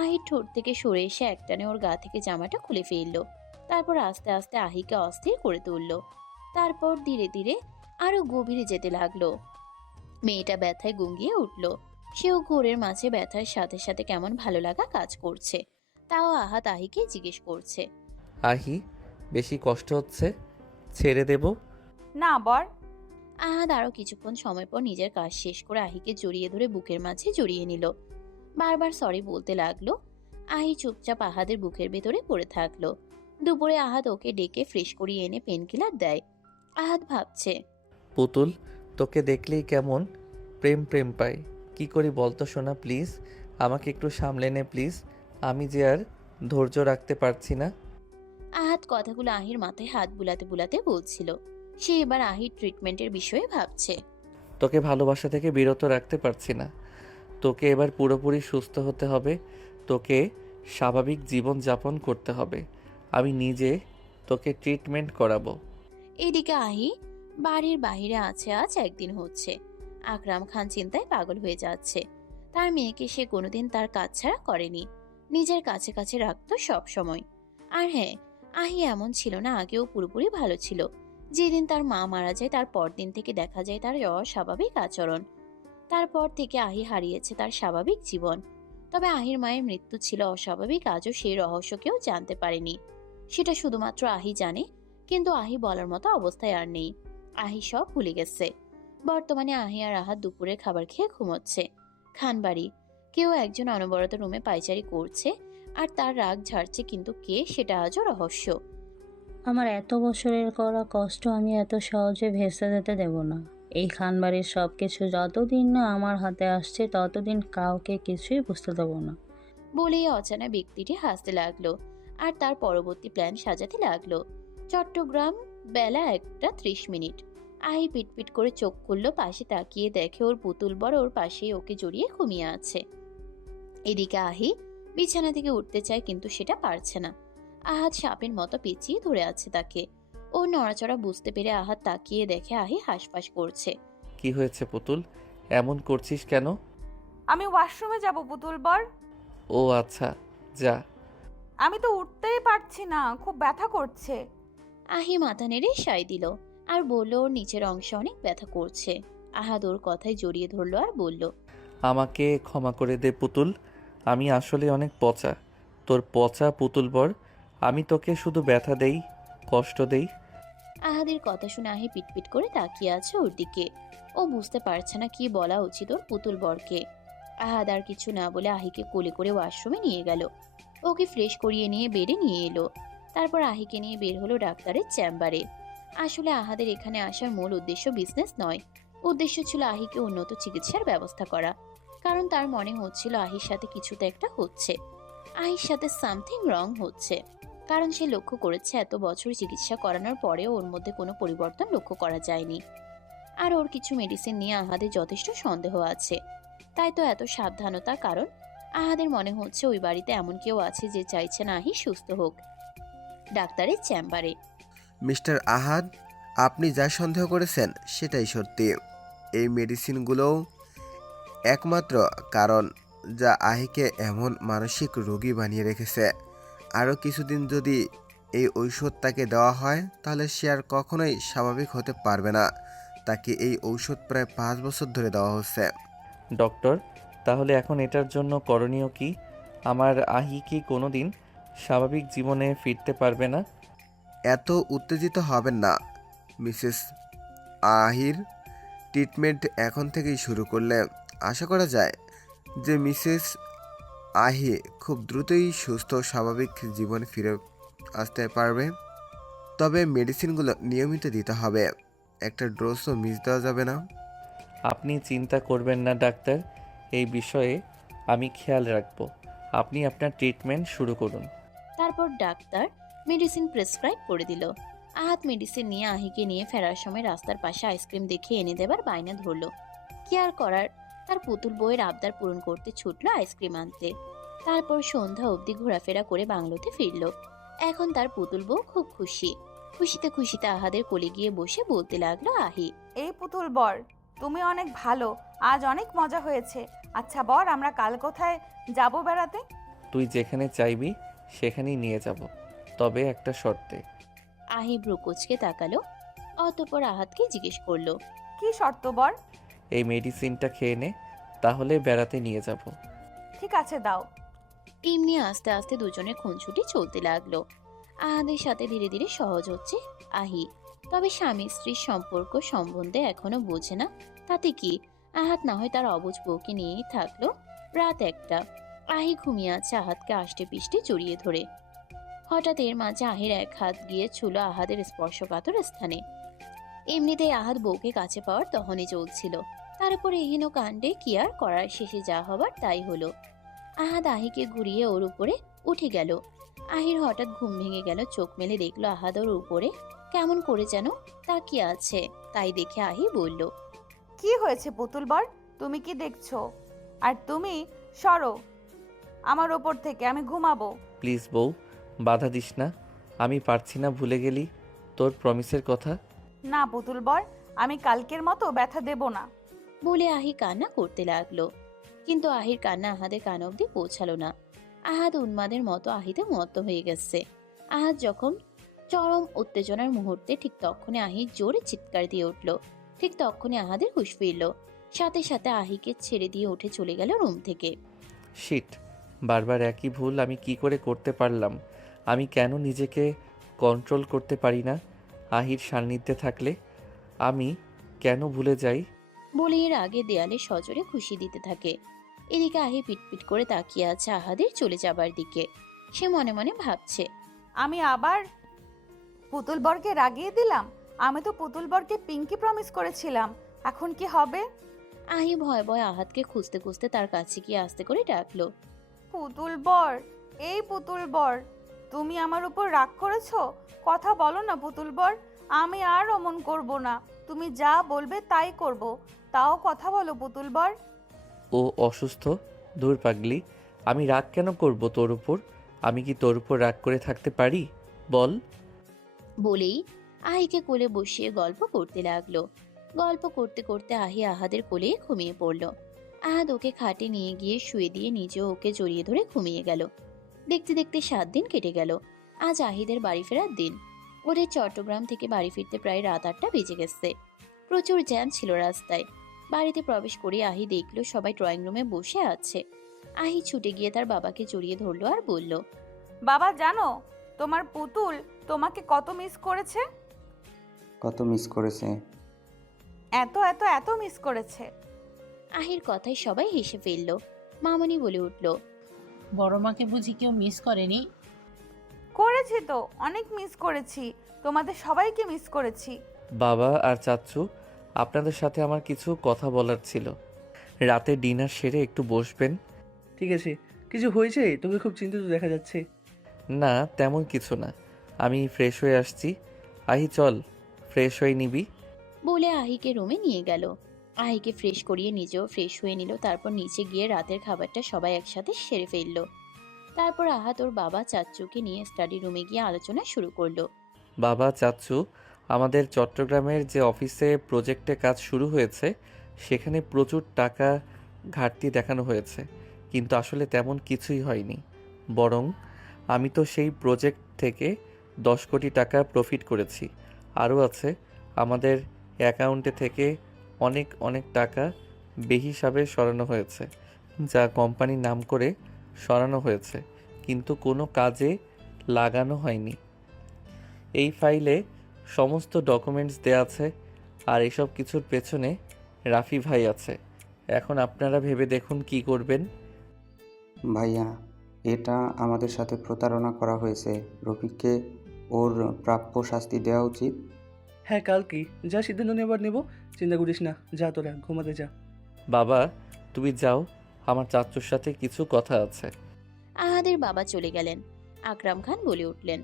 আহির ঠোঁট থেকে সরে এসে একটানে ওর গা থেকে জামাটা খুলে ফেললো। তারপর আস্তে আস্তে আহিকে অস্থির করে তুললো। তারপর ধীরে ধীরে আরো গভীরে যেতে লাগলো। মেয়েটা ব্যথায় গুঙ্গিয়ে উঠল। সেও ঘোরের মাঝে ব্যথার সাথে সাথে কেমন ভালো লাগা কাজ করছে। তাও আহাদ আহিকে জিজ্ঞেস করছে, আহি, বেশি কষ্ট হচ্ছে? ছেড়ে দেব? না বর। আহাদ আরো কিছুক্ষণ সময় পর নিজের কাজ শেষ করে আহিকে জড়িয়ে ধরে বুকের মাঝে জড়িয়ে নিল। বারবার সরি বলতে লাগলো। আহি চুপচাপ আহাদের বুকের ভেতরে পড়ে থাকলো। দুপুরে আহাদ ওকে ডেকে ফ্রেশ করিয়ে এনে পেনকিলার দেয়। আহাদ ভাবছে, পুতুল, তোকে দেখলেই কেমন প্রেম প্রেম পাই। কি করি বলতো সোনা, প্লিজ আমাকে একটু সামলে নে প্লিজ, আমি যে আর ধৈর্য রাখতে পারছি না। আহাদ কথাগুলো আহির মাথায় হাত বুলাতে বুলাতে বলছিল। সে এবার আহির ট্রিটমেন্টের বিষয়ে ভাবছে। তোকে ভালোবাসা থেকে বিরত রাখতে পারছি না। তোকে এবার পুরোপুরি সুস্থ হতে হবে, তোকে স্বাভাবিক জীবন যাপন করতে হবে। আমি নিজে তোকে ট্রিটমেন্ট করাবো। এদিকে আহি বাড়ির বাহিরে আছে আজ 1 দিন হচ্ছে। আকরাম খান চিন্তায় পাগল হয়ে যাচ্ছে। তার মেয়েকে সে কোনোদিন তার কাজ ছাড়া করেনি। নিজের কাছে কাছে রাখতো সব সময়। আর হ্যাঁ, আহি এমন ছিল না, আগেও পুরোপুরি ভালো ছিল। যেদিন তার মা মারা যায় তার পরদিন থেকে দেখা যায় তার অস্বাভাবিক আচরণ। তারপর থেকে আহি হারিয়েছে তার স্বাভাবিক জীবন। তবে আহির মায়ের মৃত্যু ছিল অস্বাভাবিক, আজও সেই রহস্য কেউ জানতে পারেনি। সেটা শুধুমাত্র আহি জানে, কিন্তু আহি বলার মতো অবস্থায় আর নেই। আহি সব ভুলে গেছে। বর্তমানে আহি আর আহাত দুপুরের খাবার খেয়ে ঘুমোচ্ছে। খানবাড়ি কেউ একজন অনবরত রুমে পায়চারি করছে আর তার রাগ ঝাড়ছে, কিন্তু কে সেটা আজও রহস্য। আমার এত বছরের করা কষ্ট আমি এত সহজে ভেসে যেতে দেব না। এই খানবাড়ির সব কিছু যতদিন না আমার হাতে আসছে ততদিন কাউকে কিছুই বুঝতে দেবো না। বলেই অচেনা ব্যক্তিটি হাসতে লাগলো আর তার পরবর্তী প্ল্যান সাজাতে লাগলো। চট্টগ্রাম, বেলা 1:30। আহি পিটপিট করে চোখ খুলল, পাশে তাকিয়ে দেখে ওর পুতুল বড় ওর পাশেই ওকে জড়িয়ে ঘুমিয়ে আছে। এদিকে আহি বিছানা থেকে উঠতে চায়, কিন্তু সেটা পারছে না। আহাত সাপের মতো পেঁচিয়ে ধরে আছে তাকে। ও নড়াচড়া বুঝতে পেরে আহাত তাকিয়ে দেখে আহি হাঁসফাঁস করছে। কি হয়েছে পুতুল, এমন করছিস কেন? আমি ওয়াশরুমে যাব পুতুল বর। ও আচ্ছা, যা। আমি তো উঠতেই পারছি না, খুব ব্যথা করছে। আহি মাথা নেড়ে সায় দিল আর বলল ওর নিচের অংশে অনেক ব্যথা করছে। আহাদ ওর কথায় জড়িয়ে ধরলো আর বলল, আমাকে ক্ষমা করে দে পুতুল, আমি আসলে অনেক পচা, তোর পচা পুতুল বর। আমি তোকে শুধু ব্যথা দেই, কষ্ট দেই। আহাদের কথা শুনে আহি পিটপিট করে তাকিয়ে আছে ওর দিকে। ও বুঝতে পারছে না কি বলা উচিত ওর পুতুল বরকে। আহাদ আর কিছু না বলে আহিকে কোলে করে ওয়াশরুমে নিয়ে গেল। ওকে ফ্রেশ করিয়ে নিয়ে বেডে নিয়ে এলো। তারপর আহিকে নিয়ে বের হলো ডাক্তারের চেম্বারে। আসলে আহাদের এখানে আসার মূল উদ্দেশ্য বিজনেস নয়। উদ্দেশ্য ছিল আহিকে উন্নত চিকিৎসার ব্যবস্থা করা। কারণ তার মনে হচ্ছিল আহির সাথে কিছু তো একটা হচ্ছে, আহির সাথে সামথিং রং হচ্ছে। কারণ সে লক্ষ্য করেছে এত বছর চিকিৎসা করানোর পরেও ওর মধ্যে কোনো পরিবর্তন লক্ষ্য করা যায়নি। আর ওর কিছু মেডিসিন নিয়ে আহাদের যথেষ্ট সন্দেহ আছে। তাই তো এত সাবধানতা, কারণ আহাদের মনে হচ্ছে ওই বাড়িতে এমন কেউ আছে যে চাইছে না আহি সুস্থ হোক। ডাক্তারের চেম্বারে। মিস্টার আহাদ, আপনি যা সন্দেহ করেছেন সেটাই সত্যি। এই মেডিসিনগুলোও একমাত্র কারণ যা আহিকে এমন মানসিক রোগী বানিয়ে রেখেছে। আরও কিছুদিন যদি এই ঔষধ তাকে দেওয়া হয় তাহলে সে আর কখনোই স্বাভাবিক হতে পারবে না। তাকে এই ঔষধ প্রায় 5 বছর ধরে দেওয়া হচ্ছে। ডক্টর, তাহলে এখন এটার জন্য করণীয় কি? আমার আহি কি কোনোদিন স্বাভাবিক জীবনে ফিরতে পারবে না? এত উত্তেজিত হবেন না মিসেস আহির। ট্রিটমেন্ট এখন থেকেই শুরু করলে আশা করা যায় যে মিসেস আহি খুব দ্রুতই সুস্থ স্বাভাবিক জীবনে ফিরে আসতে পারবে। তবে মেডিসিনগুলো নিয়মিত দিতে হবে, একটা ডোজও মিস দেওয়া যাবে না। আপনি চিন্তা করবেন না ডাক্তার, এই বিষয়ে আমি খেয়াল রাখব। আপনি আপনার ট্রিটমেন্ট শুরু করুন। তারপর ডাক্তার মেডিসিন প্রেসক্রাইব করে দিল। আহাত মেডিসিন নিয়ে আহিকে নিয়ে ফেরার সময় রাস্তার পাশে আইসক্রিম দেখে এনে দেবার বায়না ধরলো। কি আর করার, তার পুতুল বউয়ের আবদার পূরণ করতে ছুটলো আইসক্রিম আনতে। তারপর সন্ধ্যা অবধি ঘোরাফেরা করে বাংলোতে ফিরল। এখন তার পুতুল বউ খুব খুশি। খুশিতে খুশিতে আহাদের কোলে গিয়ে বসে বলতে লাগলো আহি, এই পুতুল বর, তুমি অনেক ভালো, আজ অনেক মজা হয়েছে। আচ্ছা বর, আমরা কাল কোথায় যাব বেড়াতে? তুই যেখানে চাইবি সেখানেই নিয়ে যাব, তবে একটা শর্তে। আহি ভ্রু কুঁচকে তাকালো, অতঃপর আহাতকে জিজ্ঞেস করলো, কি শর্ত বর? এই মেডিসিনটা খেয়ে নে, তাহলে বেড়াতে নিয়ে যাব। ঠিক আছে, দাও। এমনি আস্তে আস্তে দুজনের খুনছুটি চলতে লাগলো। আহাদের সাথে ধীরে ধীরে সহজ হচ্ছে আহি। তবে স্বামী স্ত্রীর সম্পর্ক সম্বন্ধে এখনো বোঝে না, তাতে কি, আহাত না হয় তার অবুঝ বউকে নিয়েই থাকলো। রাত 1টা, আহি ঘুমিয়ে আছে আহাতকে আষ্টে পিষ্টে জড়িয়ে ধরে। হঠাৎ এর মাঝে আহির এক হাত গিয়ে ছুলো আহাদের স্পর্শকাতর স্থানে। এমনিতেই আহাত বউকে কাছে পাওয়ার তহনে চলছিল, তার উপর এহেন কাণ্ডে কি আর করার, শেষে যা হবার তাই হলো। আহাদ আহিকে ঘুরিয়ে ওর উপরে উঠে গেল। আহির হঠাৎ ঘুম ভেঙে গেল, চোখ মেলে দেখলো আহাদ ওর উপরে কেমন করে যেন তাকিয়ে আছে। তাই দেখে আহি বলল, কি হয়েছে পুতুল বর, তুমি কি দেখছো? আর তুমি সরো আমার ওপর থেকে, আমি ঘুমাবো। প্লিজ বউ, বাধা দিস না। আমি পারছি না, ভুলে গেলি তোর প্রমিসের কথা। না পুতুল বর, আমি কালকের মতো ব্যথা দেব না। বলে আহি কান্না করতে লাগলো। কিন্তু আহির কান্না আহাদের কান অব্দি পৌঁছালো না। আহাদ উন্মাদের মতো আহিতে মত্ত হয়ে গেছে। আহাদ যখন চরম উত্তেজনার মুহূর্তে, ঠিক তখনই আহি জোরে চিৎকার দিয়ে উঠল। ঠিক তখনই আহাদের হুঁশ ফিরল। সাথে সাথে আহিকে ছেড়ে দিয়ে উঠে চলে গেল রুম থেকে। শিট, বারবার একই ভুল আমি কি করে করতে পারলাম? আমি কেন নিজেকে কন্ট্রোল করতে পারি না? আহির সান্নিধ্যে থাকলে আমি কেন ভুলে যাই? বলে এর আগে দেয়ালে সজোরে খুশি দিতে থাকে। এদিকে আহি পিটপিট করে তাকিয়ে আছে আহাদের চলে যাবার দিকে। সে মনে মনে ভাবছে, আমি আবার পুতুল বরকে রাগিয়ে দিলাম। আমি তো পুতুল বরকে পিঙ্কি প্রমিস করেছিলাম, এখন কি হবে? আহি ভয় ভয় আহাদকে খুঁজতে খুঁজতে তার কাছে গিয়ে আস্তে করে ডাকলো। পুতুল বর, এই পুতুল বর, তুমি আমার উপর রাগ করেছো? কথা বলো না পুতুল বর, আমি আর অমন করব না। তুমি যা বলবে তাই করব, তাও কথা বলো পুতুল বর। ও অসুস্থ? ধুর পাগলি, আমি রাগ কেন করব তোর উপর? আমি কি তোর উপর রাগ করে থাকতে পারি বল? বলেই আহিকে কোলে বসিয়ে গল্প করতে লাগলো। গল্প করতে করতে আহি আহাদের কোলে ঘুমিয়ে পড়ল। আহাদ ওকে খাটে নিয়ে গিয়ে শুয়ে দিয়ে নিজেও ওকে জড়িয়ে ধরে ঘুমিয়ে গেল। দেখতে দেখতে 7 দিন কেটে গেল। আজ আহিদের বাড়ি ফেরার দিন। ওদের চট্টগ্রাম থেকে বাড়ি ফিরতে প্রায় রাত 8টা বেজে গেছে। প্রচুর জ্যাম ছিল রাস্তায়। বাড়িতে প্রবেশ করে আহি দেখলো সবাই ড্রয়িং রুমে বসে আছে। আহি ছুটে গিয়ে তার বাবাকে জড়িয়ে ধরলো আর বলল, বাবা জানো তোমার পুতুল তোমাকে কত মিস করেছে? কত মিস করেছে? এত এত এত মিস করেছে। আহির কথায় সবাই হেসে ফেলল। মামনি বলে উঠল, বড় মাকে বুঝি কেউ মিস করেনি? করেছি তো, অনেক মিস করেছি, তোমাদের সবাইকে মিস করেছি। বাবা আর চাচ্চু, আপনাদের সাথে আমার কিছু কথা বলার ছিল। রাতে ডিনার সেরে একটু বসবেন? ঠিক আছে। কিছু হয়েছে? তোকে খুব চিন্তিত দেখা যাচ্ছে। না, তেমন কিছু না। আমি ফ্রেশ হয়ে আসছি। আহি চল, ফ্রেশ হয়ে নিবি। বলে আহিকে রুমে নিয়ে গেল। আহিকে ফ্রেশ করিয়ে নিজেও ফ্রেশ হয়ে নিল। তারপর নিচে গিয়ে রাতের খাবারটা সবাই একসাথে সেরে ফেলল। তারপর আহাত ওর বাবা চাচ্চুকে নিয়ে স্টাডি রুমে গিয়ে আলোচনা শুরু করলো। বাবা, চাচ্চু, আমাদের চট্টগ্রামের যে অফিসে প্রজেক্টে কাজ শুরু হয়েছে সেখানে প্রচুর টাকা ঘাটতি দেখানো হয়েছে, কিন্তু আসলে তেমন কিছুই হয়নি। বরং আমি তো সেই প্রজেক্ট থেকে 10 কোটি টাকা প্রফিট করেছি। আরও আছে, আমাদের অ্যাকাউন্টে থেকে অনেক অনেক টাকা বেহিসাবে সরানো হয়েছে, যা কোম্পানির নাম করে সরানো হয়েছে, কিন্তু কোনো কাজে লাগানো হয়নি। এই ফাইলে সমস্ত ডকুমেন্টস দেয়া আছে, আর এসব কিছুর পেছনে রাফি ভাই আছে। এখন আপনারা ভেবে দেখুন কি করবেন। ভাইয়া, এটা আমাদের সাথে প্রতারণা করা হয়েছে। রফিককে ওর প্রাপ্য শাস্তি দেওয়া উচিত। হ্যাঁ, কালকেই যা সিদ্ধান্ত নেবার নেব, চিন্তা করিস না। যা তোরা ঘুমাতে যা। বাবা, তুমি যাও, আমার চাচ্চুর সাথে কিছু কথা আছে। আহাদের বাবা চলে গেলেন। আকরাম খান বলে উঠলেন,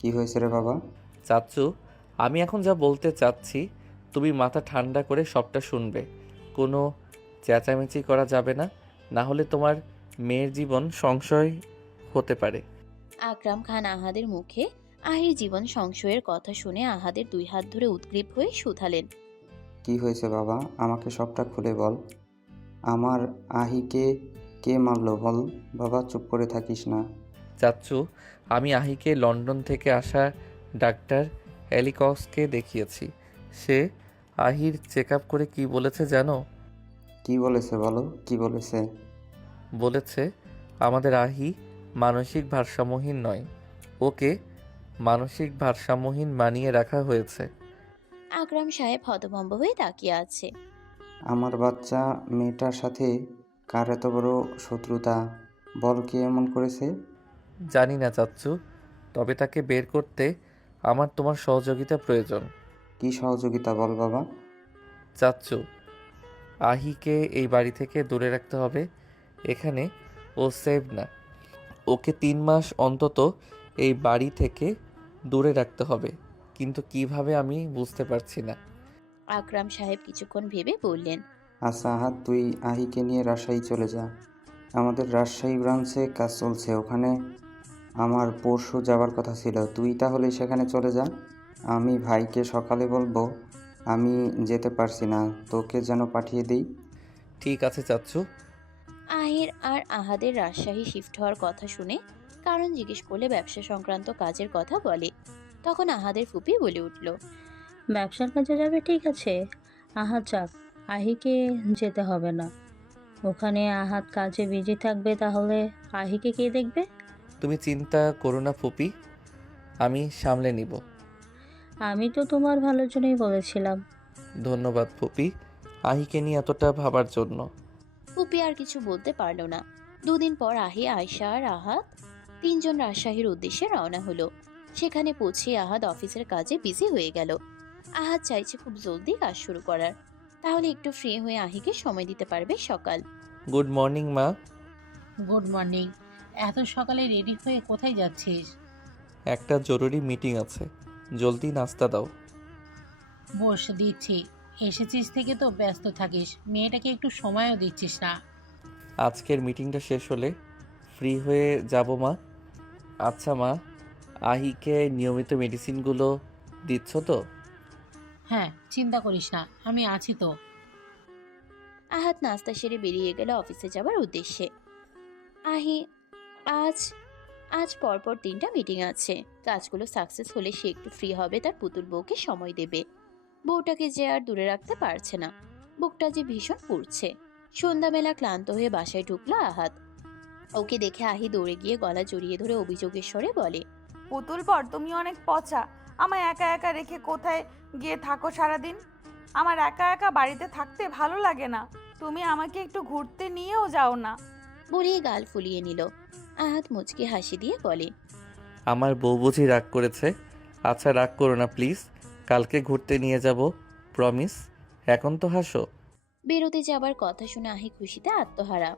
কি হয়েছে রে বাবা? চাচ্চু, আমি এখন যা বলতে চাচ্ছি তুমি মাথা ঠান্ডা করে সবটা শুনবে। কোনো চেঁচামেচি করা যাবে না, না হলে তোমার মেয়ের জীবন সংশয় হতে পারে। আকরাম খান আহাদের মুখে আহির জীবন সংশয়ের কথা শুনে আহাদের 2 হাত ধরে উদ্গ্রীব হয়ে শুধালেন। কি হয়েছে বাবা? আমাকে সবটা খুলে বল। আমার আহিকে কে মারলো বল বাবা, চুপ করে থাকিস না। চাচ্চু, আমি আহিকে লন্ডন থেকে আসা ডাক্তার অ্যালিকসকে দেখিয়েছি। সে আহির চেক আপ করে কি বলেছে জানো? কি বলেছে বলো, কি বলেছে? বলেছে আমাদের আহি মানসিক ভারসাম্যহীন নয়, ওকে মানসিক ভারসাম্যহীন বানিয়ে রাখা হয়েছে। আকরাম সাহেব হতভম্ব হয়ে তাকিয়ে আছে। আমার বাচ্চা মেয়েটার সাথে কার এত বড় শত্রুতা? বল, কে এমন করেছে? জানি না চাচ্চু, তবে তাকে বের করতে আমার তোমার সহযোগিতা প্রয়োজন। কি সহযোগিতা বল বাবা? চাচ্চু, আহিকে এই বাড়ি থেকে দূরে রাখতে হবে। এখানে ও সেভ না। ওকে 3 মাস অন্তত এই বাড়ি থেকে দূরে রাখতে হবে, কিন্তু কিভাবে আমি বুঝতে পারছি না। আকরাম সাহেব কিছুক্ষণ ভেবে বললেন, আচ্ছা আহাত, তুই আহিকে নিয়ে রাজশাহী চলে যা। আমাদের রাজশাহী ব্রাঞ্চে কাজ চলছে, ওখানে আমার পরশু যাবার কথা ছিল। তুই তাহলে সেখানে চলে যা। আমি ভাইকে সকালে বলবো আমি যেতে পারছি না, তোকে যেন পাঠিয়ে দিই। ঠিক আছে চাচ্চু, আহির আর আহাদের রাজশাহী শিফট হওয়ার কথা শুনে কারণ জিজ্ঞেস করলে ব্যবসা সংক্রান্ত কাজের কথা বলে। তখন আহাদের ফুপি বলে উঠল, ব্যবসার কাজে যাবে, ঠিক আছে। আহাত যাক, আহিকে যেতে হবে না। ওখানে আহাত কাজে বিজি থাকবে, তাহলে আহিকে কে দেখবে? তুমি চিন্তা করো না ফুপি, আমি সামলে নিব। আমি তো তোমার ভালোর জন্যই বলেছিলাম। ধন্যবাদ ফুপি, আহিকে নিয়ে এতটা ভাবার জন্য। ফুপি আর কিছু বলতে পারল না। দুদিন পর আহি, আয়শা আর আহাদ তিনজন রাজশাহীর উদ্দেশ্যে রওনা হলো। সেখানে পৌঁছে আহাদ অফিসের কাজে বিজি হয়ে গেল। আহাদ চাইছে খুব জলদি কাজ শুরু করার, তাহলে একটু ফ্রি হয়ে আহিকে সময় দিতে পারবে সকাল। গুড মর্নিং মা। Good morning. এত সকালে রেডি হয়ে কোথায় যাচ্ছিস? একটা জরুরি মিটিং আছে, জলদি নাস্তা দাও। বস, দিচ্ছি। এসেছিস থেকে তো ব্যস্ত থাকিস, মেয়েটাকে একটু সময়ও দিচ্ছিস না। আজকের মিটিংটা শেষ হলে ফ্রি হয়ে যাব মা। আচ্ছা মা, আহিকে নিয়মিত মেডিসিনগুলো দিচ্ছ তো? হ্যাঁ, চিন্তা করিস না, আমি আছি তো। আহাদ নাস্তা সেরে বেরিয়ে গেল অফিসে যাবার উদ্দেশ্যে। আহি আজ আজ পরপর 3টা মিটিং আছে। কাজগুলো সাকসেস হলে সে একটু ফ্রি হবে, তার পুতুল বউকে সময় দেবে। বউটাকে যে আর দূরে রাখতে পারছে না, বুকটা যে ভীষণ পুড়ছে। সন্ধ্যাবেলা ক্লান্ত হয়ে বাসায় ঢুকলো আহাদ। ওকে দেখে আহি দৌড়ে গিয়ে গলা জড়িয়ে ধরে অভিযোগের স্বরে বলে, পুতুল পর তুমি অনেক পচা। আমায় একা একা রেখে কোথায় গিয়ে থাকো সারাদিন? আমার একা একা বাড়িতে থাকতে ভালো লাগে না। তুমি আমাকে একটু ঘুরতে নিয়েও যাও না। বলেই গাল ফুলিয়ে নিল। আহাদ মুচকি হাসি দিয়ে বলে, আমার বউ বুঝি রাগ করেছে? আচ্ছা রাগ করো না প্লিজ, কালকে ঘুরতে নিয়ে যাব, প্রমিস। এখন তো হাসো। বেরোতে যাবার কথা শুনে আহি খুশিতে আত্মহারা।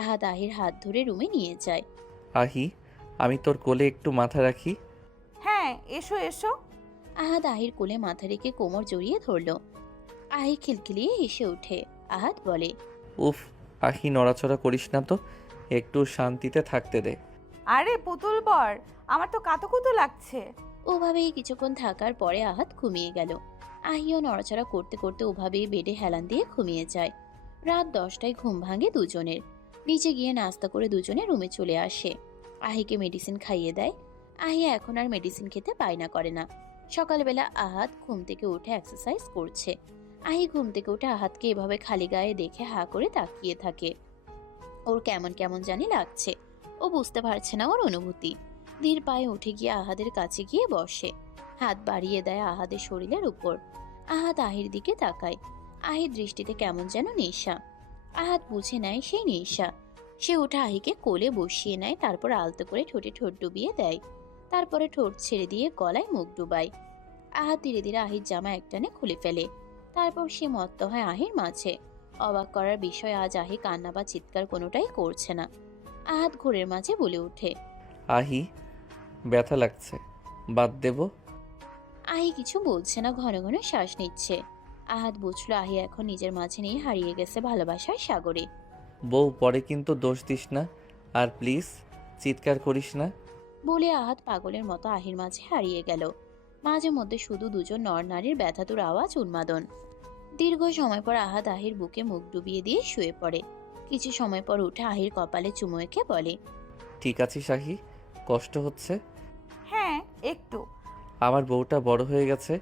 আহাদ আহির হাত ধরে রুমে নিয়ে যায়। আহি, আমি তোর কোলে একটু মাথা রাখি। হ্যাঁ, এসো এসো। আহাদ আহির কোলে মাথা রেখে কোমর জড়িয়ে ধরল। আহি খিলখিলিয়ে হেসে ওঠে। আহাদ বলে, উফ, আহি নড়াচড়া করিস না তো, একটু শান্তিতে থাকতে দে। আরে পুতুল বর, আমার তো কাতুকুতু লাগছে। ওভাবেই কিছুক্ষণ থাকার পরে আহাদ ঘুমিয়ে গেল। আহিও নড়াচড়া করতে করতে ওভাবেই বেডে হেলান দিয়ে ঘুমিয়ে যায়। রাত 10টায় ঘুম ভাঙে দুজনের। নিচে গিয়ে নাস্তা করে দুজনে রুমে চলে আসে। আহিকে মেডিসিন খাইয়ে দেয়। আহি এখন আর মেডিসিন খেতে বায়না করে না। সকালবেলা আহাদ ঘুম থেকে উঠে এক্সারসাইজ করছে। আহি ঘুম থেকে উঠে আহাদকে এভাবে খালি গায়ে দেখে হা করে তাকিয়ে থাকে। ওর কেমন কেমন জানি লাগছে। ও বুঝতে পারছে না ওর অনুভূতি। ধীর পায়ে উঠে গিয়ে আহাদের কাছে গিয়ে বসে। হাত বাড়িয়ে দেয় আহাদের শরীরের উপর। আহাদ আহির দিকে তাকায়। আহির দৃষ্টিতে কেমন যেন নেশা। আহাদ বুঝে নেয় সেই নেশা। সে উঠে আহিকে কোলে বসিয়ে নেয়, তারপর আলতো করে ঠোঁটে ঠোঁট ডুবিয়ে দেয়। তারপরে ঠোঁট ছেড়ে দিয়ে গলায় মুখ ডুবায়। আহাদ ধীরে ধীরে আহির জামা একটানে খুলে ফেলে। তারপর সে মত্ত হয় আহির মাঝে। অবাক করার বিষয়, আজ আহি কান্না বা চিৎকার কোনোটাই করছে না। আহাদ ঘোরের মাঝে বলে ওঠে, আহি, ব্যথা লাগছে, বাদ দেব? আহি কিছু বলছে না, ঘন ঘন শ্বাস নিচ্ছে। আহাদ বুঝলো আহি এখন নিজের মাঝে নিয়ে হারিয়ে গেছে ভালোবাসার সাগরে। বউ, পরে কিন্তু দোষ দিস না, আর প্লিজ চিৎকার করিস না। বলে আহাদ পাগলের মতো আহির মাঝে হারিয়ে গেল। মাঝে মধ্যে শুধু দুজন নর নারীর ব্যথাতুর আওয়াজ, উন্মাদন। দীর্ঘ সময় পর আহাদ আহির বুকে মুখ ডুবিয়ে দিয়ে শুয়ে পড়ে। কিছু সময় পর উঠে আহির কপালে চুমু এঁকে বলে, ঠিক আছিস আহি? কষ্ট হচ্ছে? হ্যাঁ, একটু। আমার বউটা বড় হয়ে গেছে,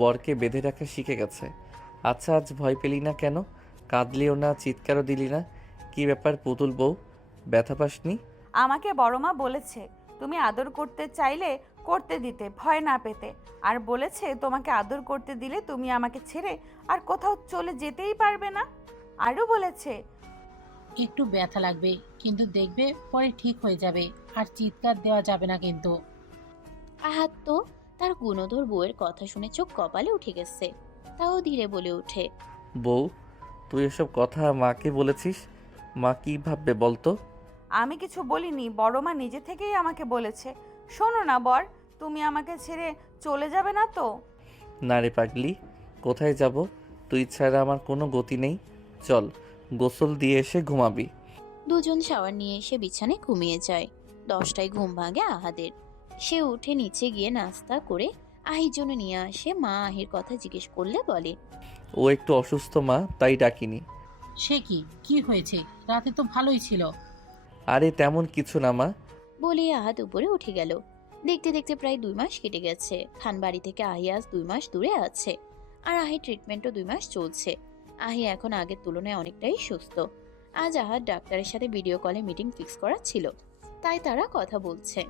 বরকে বেঁধে রাখা শিখে গেছে। আচ্ছা, আজ ভয় পেলি না কেন? কাঁদলিও না, চিৎকারও দিলি না, কি ব্যাপার পুতুল বউ, ব্যথা পাসনি? আমাকে বড় মা বলেছে তুমি আদর করতে চাইলে করতে দিতে, ভয় না পেতে। আর বলেছে তোমাকে আদর করতে দিলে তুমি আমাকে ছেড়ে আর কোথাও চলে যেতেই পারবে না। আরও বলেছে একটু ব্যথা লাগবে, কিন্তু দেখবে পরে ঠিক হয়ে যাবে, আর চিৎকার দেওয়া যাবে না কিন্তু। আহাদ তো তার গুণধর বউয়ের কথা শুনে চোখ কপালে উঠে গেছে। তাও ধীরে বলে ওঠে, বউ, তুই এসব কথা মাকে বলেছিস? মা কি ভাববে বলতো? আমি কিছু বলিনি, বড় মা নিজে থেকেই আমাকে বলেছে। শোনো না বর, তুমি আমাকে ছেড়ে চলে যাবে না তো? না রে পাগলি, কোথায় যাব? তুই ছাড়া আমার কোনো গতি নেই। চল, গোসল দিয়ে এসে ঘুমাবি। দুজন শাওয়ার নিয়ে এসে বিছানায় ঘুমিয়ে যায়। 10টায় ঘুম ভাঙে আহাদের। সে উঠে নিচে গিয়ে নাস্তা করে আহির জন্য নিয়ে আসে। মা আহির কথা জিজ্ঞেস করলে বলে, ও একটু অসুস্থ মা, তাই ডাকিনি। সে কি কি হয়েছে? রাতে তো ভালোই ছিল। আরে তেমন কিছু না মা। বলেই আহাত উপরে উঠে গেল। দেখতে দেখতে প্রায় 2 মাস কেটে গেছে। খানবাড়ি থেকে আহি আজ 2 মাস দূরে আছে। আর আহি ট্রিটমেন্টও 2 মাস চলছে। আহি এখন আগের তুলনায় অনেকটাই সুস্থ। আজ আহাত ডাক্তারের সাথে ভিডিও কলে মিটিং ফিক্স করা ছিল, তাই তারা কথা বলছে।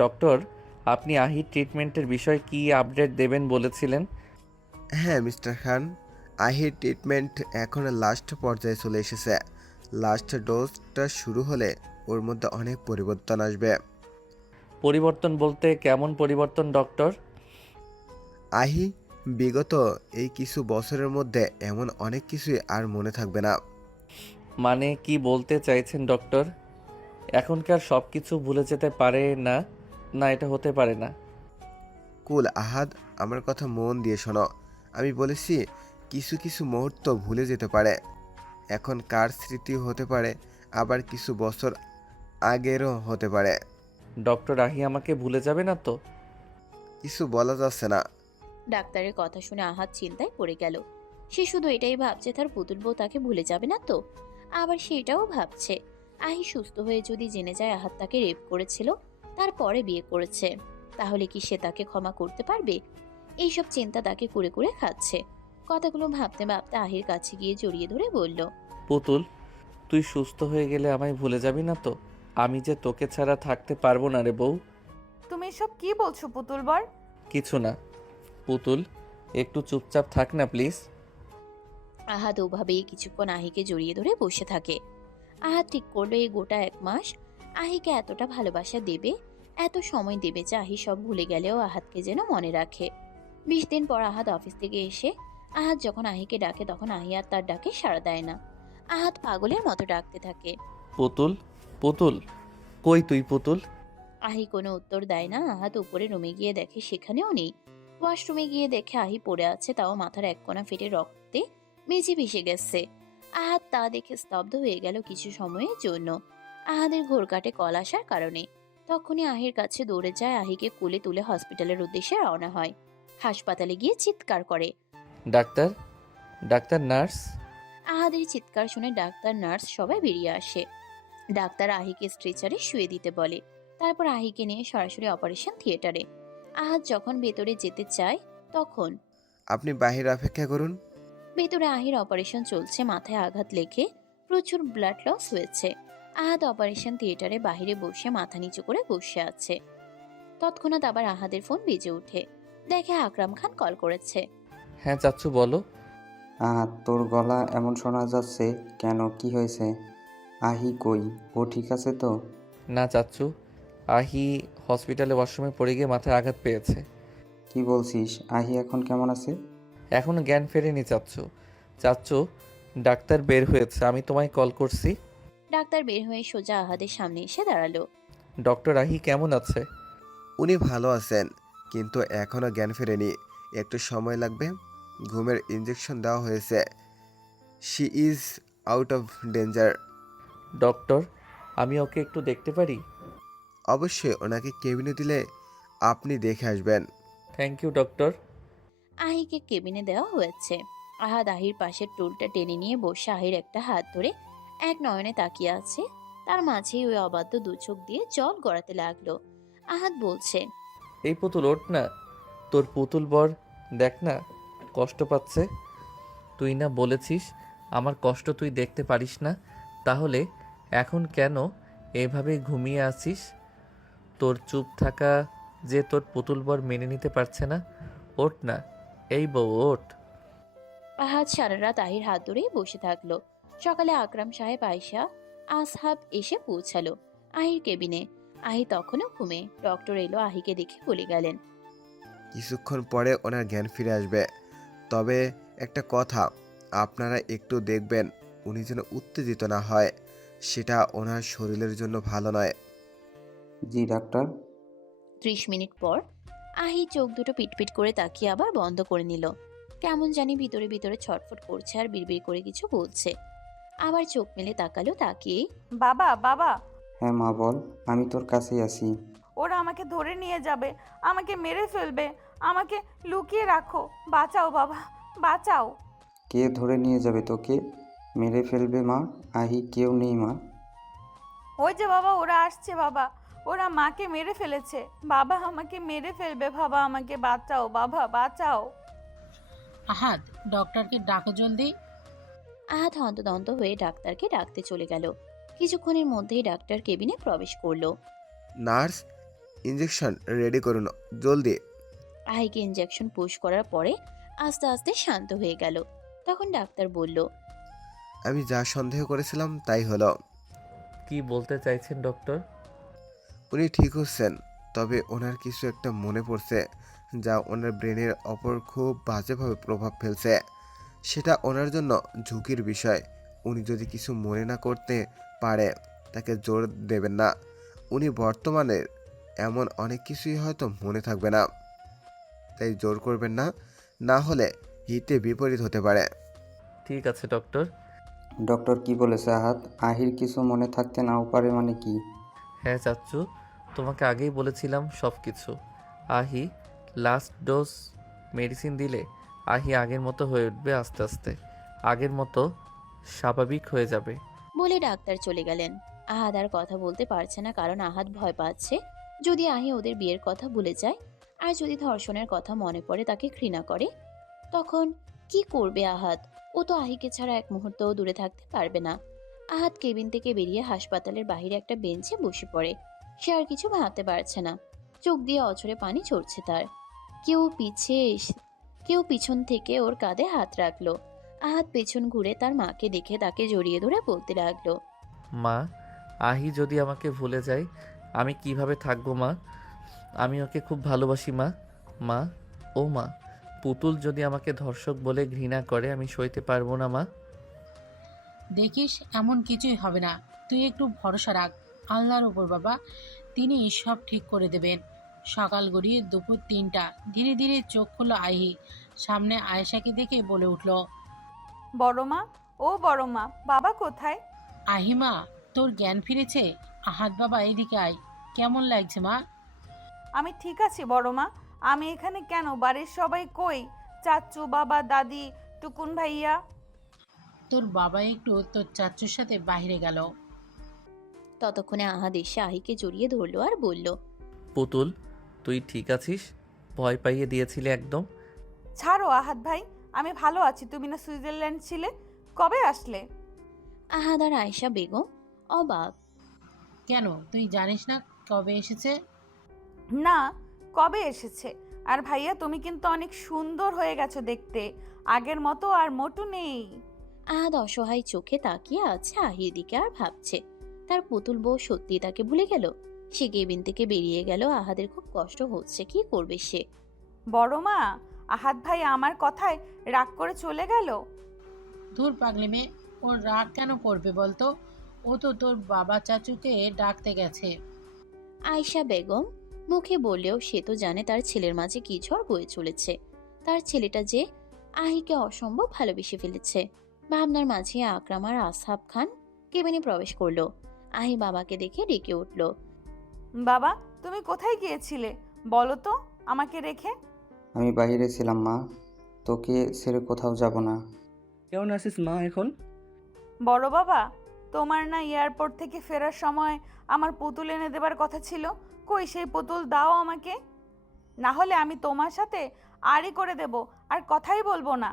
ডক্টর, আপনি আহির ট্রিটমেন্টের বিষয়ে কি আপডেট দেবেন বলেছিলেন? হ্যাঁ মিস্টার খান, আহির ট্রিটমেন্ট এখন লাস্ট পর্যায়ে চলে এসেছে। লাস্ট ডোজটা শুরু হলে ওর মধ্যে অনেক পরিবর্তন আসবে। পরিবর্তন বলতে কেমন পরিবর্তন ডক্টর? আহি বিগত এই কিছু বছরের মধ্যে এমন অনেক কিছুই আর মনে থাকবে না। মানে কি বলতে চাইছেন ডক্টর? এখনকার সব কিছু ভুলে যেতে পারে না? না, এটা হতে পারে না। কুল আহাদ, আমার কথা মন দিয়ে শোনো। আমি বলেছি কিছু কিছু মুহূর্ত ভুলে যেতে পারে। এখন কার স্মৃতি হতে পারে, আবার কিছু বছর আগেরও হতে পারে। ডক্টর, আহি আমাকে ভুলে যাবে না তো? কিছু বলা যাচ্ছে না। ডাক্তারের কথা শুনে আহাত চিন্তায় পড়ে গেল। সে শুধু এটাই ভাবছে তার পুতুল বউ তাকে ভুলে যাবে না তো। আবার সেটাও ভাবছে আহি সুস্থ হয়ে যদি জেনে যায় আহাত তাকে রেপ করেছিল, তারপরে বিয়ে করেছে, তাহলে কি সে তাকে ক্ষমা করতে পারবে? এইসব চিন্তা তাকে কুরে কুরে খাচ্ছে। কথাগুলো ভাবতে ভাবতে আহির কাছে গিয়ে জড়িয়ে ধরে বলল, পুতুল, তুই সুস্থ হয়ে গেলে আমায় ভুলে যাবি না তো? আমি যে তোকে ছাড়া থাকতে পারবো না রে বউ। তুমি এসব কি বলছো পুতুল বর? কিছু না পুতুল, একটু চুপচাপ থাক না প্লিজ। আহাত ওভাবেই কিছুক্ষণ আহিকে জড়িয়ে ধরে বসে থাকে। আহাত ঠিক করলো এই গোটা 1 মাস আহিকে এতটা ভালোবাসা দেবে, এত সময় দেবে যে আহি সব ভুলে গেলেও আহাতকে যেন মনে রাখে। 20 দিন পর আহাত অফিস থেকে এসে আহাত যখন আহিকে ডাকে তখন আহি আর তার ডাকে সাড়া দেয় না। আহাত পাগলের মতো ডাকতে থাকে, পুতুল, পুতুল, কই তুই পুতুল? আহি কোনো উত্তর দেয় না। আহাত উপরে রুমে গিয়ে দেখে সেখানেও নেই। ওয়াশরুমে গিয়ে দেখে আহি পড়ে আছে, তাও মাথার এক কোণা ফেটে রক্তে মেঝে ভেসে গেছে। আহাত তা দেখে স্তব্ধ হয়ে গেল কিছু সময়ের জন্য। আহাদের ঘোর কাটে কল আসার কারণে। তখনই আহির কাছে দৌড়ে যায়, আহিকে কোলে তুলে হসপিটালের উদ্দেশ্যে রওনা হয়। হাসপাতালে গিয়ে চিৎকার করে, ডাক্তার, ডাক্তার, নার্স। আহাদের চিৎকার শুনে ডাক্তার নার্স সবাই বেরিয়ে আসে। ডাক্তার আহিকে স্ট্রেচারে শুয়ে দিতে বলে। তারপর আহিকে নিয়ে সরাসরি অপারেশন থিয়েটারে। আহাদ যখন ভেতরে যেতে চায় তখন আপনি বাহিরে অপেক্ষা করুন। ভেতরে আহির অপারেশন চলছে, মাথায় আঘাত লেগে প্রচুর ব্লাড লস হয়েছে। আহাদ অপারেশন থিয়েটারে বাইরে বসে মাথা নিচু করে বসে আছে। তৎক্ষণাৎ আবার আহাদের ফোন বেজে ওঠে। দেখে আকরাম খান কল করেছে। হ্যাঁ চাচ্চু বলো। তোর গলা এমন শোনা যাচ্ছে কেন, কি হয়েছে? আহি কই, ও ঠিক আছে তো? না চাচ্চু, আহি হসপিটালে ওয়াশরুমে পড়ে গিয়ে মাথায় আঘাত পেয়েছে। কি বলছিস? আহি এখন কেমন আছে? এখনো জ্ঞান ফেরেনি চাচ্চু। চাচ্চু, ডাক্তার বের হয়েছে, আমি তোমায় কল করছি। ডাক্তার বের হয়ে সোজা আহাদের সামনে এসে দাঁড়ালো। ডক্টর, আহি কেমন আছে? উনি ভালো আছেন, কিন্তু এখনও জ্ঞান ফেরেনি। একটু সময় লাগবে। ঘুমের ইঞ্জেকশন দেওয়া হয়েছে। She is out of danger. Doctor, আমি ওকে একটু দেখতে পারি? অবশ্যই, ওনাকে কেবিনে দিলে আপনি দেখে আসবেন। Thank you doctor. আহিকে কেবিনে দেওয়া হয়েছে। আহাদ আহির পাশের টুলটা টেনে নিয়ে বসে আহির একটা হাত ধরে এক নয়নে তাকিয়ে আছে। তার মাঝেই ওই অবাধ্য 2 চোখ দিয়ে জল গড়াতে লাগলো। আহাদ বলছে, এই পুতুল ওঠ না, তোর পুতুল বর দেখ না কষ্ট পাচ্ছে। তুই না বলেছিস আমার কষ্ট তুই দেখতে পারিস না? তাহলে এখন কেন এভাবে ঘুমিয়ে আছিস? তোর চুপ থাকা যে তোর পুতুল বর মেনে নিতে পারছে না। ওঠ না, এই বউ ওঠ। আহাদ সারা রাত আহির হাত ধরেই বসে থাকলো। সকালে আকরাম সাহেব আয়শা আসহাব এসে পৌঁছালো আহির কেবিনে। আহি তখনও ঘুমে। ডক্টর এলো, আহিকে দেখে বলে গেলেন, কিছুক্ষণ পরে ওনার জ্ঞান ফিরে আসবে। তবে একটা কথা, আপনারা একটু দেখবেন উনি যেন উত্তেজিত না হয়। সেটা ওনার শরীরের জন্য ভালো নয়। জি ডাক্তার। 30 মিনিট পর আহি চোখ দুটো পিটপিট করে তাকিয়ে আবার বন্ধ করে নিল। কেমন জানি ভিতরে ভিতরে ছটফট করছে আর বিড়বিড় করে কিছু বলছে। আবার চোখ মেলে তাকালো, তাকিয়ে, বাবা বাবা, হ্যাঁ মা বল, আমি তোর কাছেই আছি। ওরা আমাকে ধরে নিয়ে যাবে, আমাকে মেরে ফেলবে, আমাকে লুকিয়ে রাখো, বাঁচাও বাবা, বাঁচাও। কে ধরে নিয়ে যাবে তোকে? মেরে ফেলবে মা। আহি কেউ নেই মা। ওই যে বাবা, ওরা আসছে বাবা, ওরা মাকে মেরে ফেলেছে বাবা, আমাকে মেরে ফেলবে বাবা, আমাকে বাঁচাও বাবা, বাঁচাও। আহাদ, ডক্টরকে ডাকো জলদি। আহাদ হন্তদন্ত হয়ে ডাক্তারকে ডাকতে চলে গেল। কিছুক্ষণের মধ্যেই ডাক্তার কেবিনে প্রবেশ করলো। নার্স, ইঞ্জেকশন রেডি করুন জলদি। আহিকে ইঞ্জেকশন পুশ করার পরে আস্তে আস্তে শান্ত হয়ে গেল। তখন ডাক্তার বলল, আমি যা সন্দেহ করেছিলাম তাই হলো। কি বলতে চাইছেন ডক্টর? উনি ঠিক হচ্ছেন, তবে ওনার কিছু একটা মনে পড়ছে যা ওনার ব্রেনের ওপর খুব বাজেভাবে প্রভাব ফেলছে। সেটা ওনার জন্য ঝুঁকির বিষয়। উনি যদি কিছু মনে না করতে পারে তাকে জোর দেবেন না। উনি বর্তমানে এমন অনেক কিছুই হয়তো মনে থাকবে না, তাই জোর করবেন না, না হলে হিতে বিপরীত হতে পারে। ঠিক আছে ডক্টর। ডক্টর কি বলেছে আহাত? আহির কিছু মনে থাকতে নাও পারে মানে কি? হ্যাঁ চাচ্চু, তোমাকে আগেই বলেছিলাম সব কিছু। আহি লাস্ট ডোজ মেডিসিন দিলে আহি আগের মতো হয়ে উঠবে, আস্তে আস্তে আগের মতো স্বাভাবিক হয়ে যাবে। বলে ডাক্তার চলে গেলেন। আহাদ আর কথা বলতে পারছে না, কারণ আহাদ ভয় পাচ্ছে যদি আহি ওদের বিয়ের কথা ভুলে যায়, আর যদি ধর্ষণের কথা মনে পড়ে তাকে ঘৃণা করে, তখন কি করবে আহাদ? ও তো আহিকে ছাড়া এক মুহূর্তও দূরে থাকতে পারবে না। আহাদ কেবিন থেকে বেরিয়ে হাসপাতালের বাইরে একটা বেঞ্চে বসে পড়ে। সে আর কিছু ভাবতে পারছে না। চোখ দিয়ে অঝরে পানি ঝরছে তার। কেউ পিছন থেকে ওর কাঁধে হাত রাখলো। আহাদ পেছন ঘুরে তার মাকে দেখে তাকে জড়িয়ে ধরে বলতে লাগলো, মা, আহি যদি আমাকে ভুলে যায় আমি কিভাবে থাকবো মা? আমি ওকে খুব ভালোবাসি মা। মা, ও মা, পুতুল যদি আমাকে ধর্ষক বলে ঘৃণা করে আমি সইতে পারবো না মা। দেখিস, এমন কিছুই হবে না। তুই একটু ভরসা রাখ আল্লাহর উপর বাবা, তিনি সব ঠিক করে দেবেন। সকাল গড়িয়ে দুপুর 3টা। ধীরে ধীরে চোখ খুলল আহি। সামনে আয়েশাকে দেখে বলে উঠল, বড় মা, ও বড় মা, বাবা কোথায়? আহিমা, তোর জ্ঞান ফিরেছে? আহাদ বাবা, এদিকে আয়। কেমন লাগছে মা? আমি ঠিক আছি বড় মা। আমি এখানে কেন? বাড়ির সবাই কই? চাচু, বাবা, দাদি, টুকুন ভাইয়া? তোর বাবা একটু তোর চাচুর সাথে বাইরে গেল। ততক্ষণে আহাদ এসে আহিকে জড়িয়ে ধরলো আর বলল, পুতুল, তুই ঠিক আছিস? ভয় পাইয়ে দিয়েছিলে একদম। ছাড়ো আহাদ ভাই, আমি ভালো আছি। তুমি না সুইজারল্যান্ড ছিলে, কবে আসলে? আহাদ আর আয়েশা বেগম অবাক। কেন, তুই জানিস না কবে এসেছে? না, কবে এসেছে? আর ভাইয়া, তুমি কিন্তু অনেক সুন্দর হয়ে গেছো দেখতে, আগের মতো আর মোটু নেই। আহাদ অসহায় চোখে তাকিয়ে আছে আহির দিকে আর ভাবছে তার পুতুল বউ সত্যি তাকে ভুলে গেল। সে কেবিন থেকে বেরিয়ে গেল। আহাদের খুব কষ্ট হচ্ছে, কি করবে সে? বড় মা, আহাদ ভাই আমার কথায় রাগ করে চলে গেল? ধুর পাগলি মেয়ে, ওর রাগ কেন করবে বলতো? ও তো তোর বাবা চাচুকে ডাকতে গেছে। আয়েশা বেগম মুখে বললেও সে তো জানে তার ছেলের মাঝে কি ঝড় বয়ে চলেছে। তার ছেলেটা যে আহিকে অসম্ভব ভালোবেসে ফেলেছে। ভাবনার মাঝে আকরাম আর আসহাব খান কেবিনে প্রবেশ করলো। আহি বাবাকে দেখে ডেকে উঠল, বাবা, তুমি কোথায় গিয়েছিলে বলো তো আমাকে রেখে? আমি বাইরে ছিলাম মা, তোকে ছেড়ে কোথাও যাব না। কেমন আছিস মা এখন? বড় বাবা, তোমার না এয়ারপোর্ট থেকে ফেরার সময় আমার পুতুল এনে দেবার কথা ছিল? কই সেই পুতুল দাও আমাকে, না হলে আমি তোমার সাথে আড়ি করে দেব, আর কথাই বলবো না।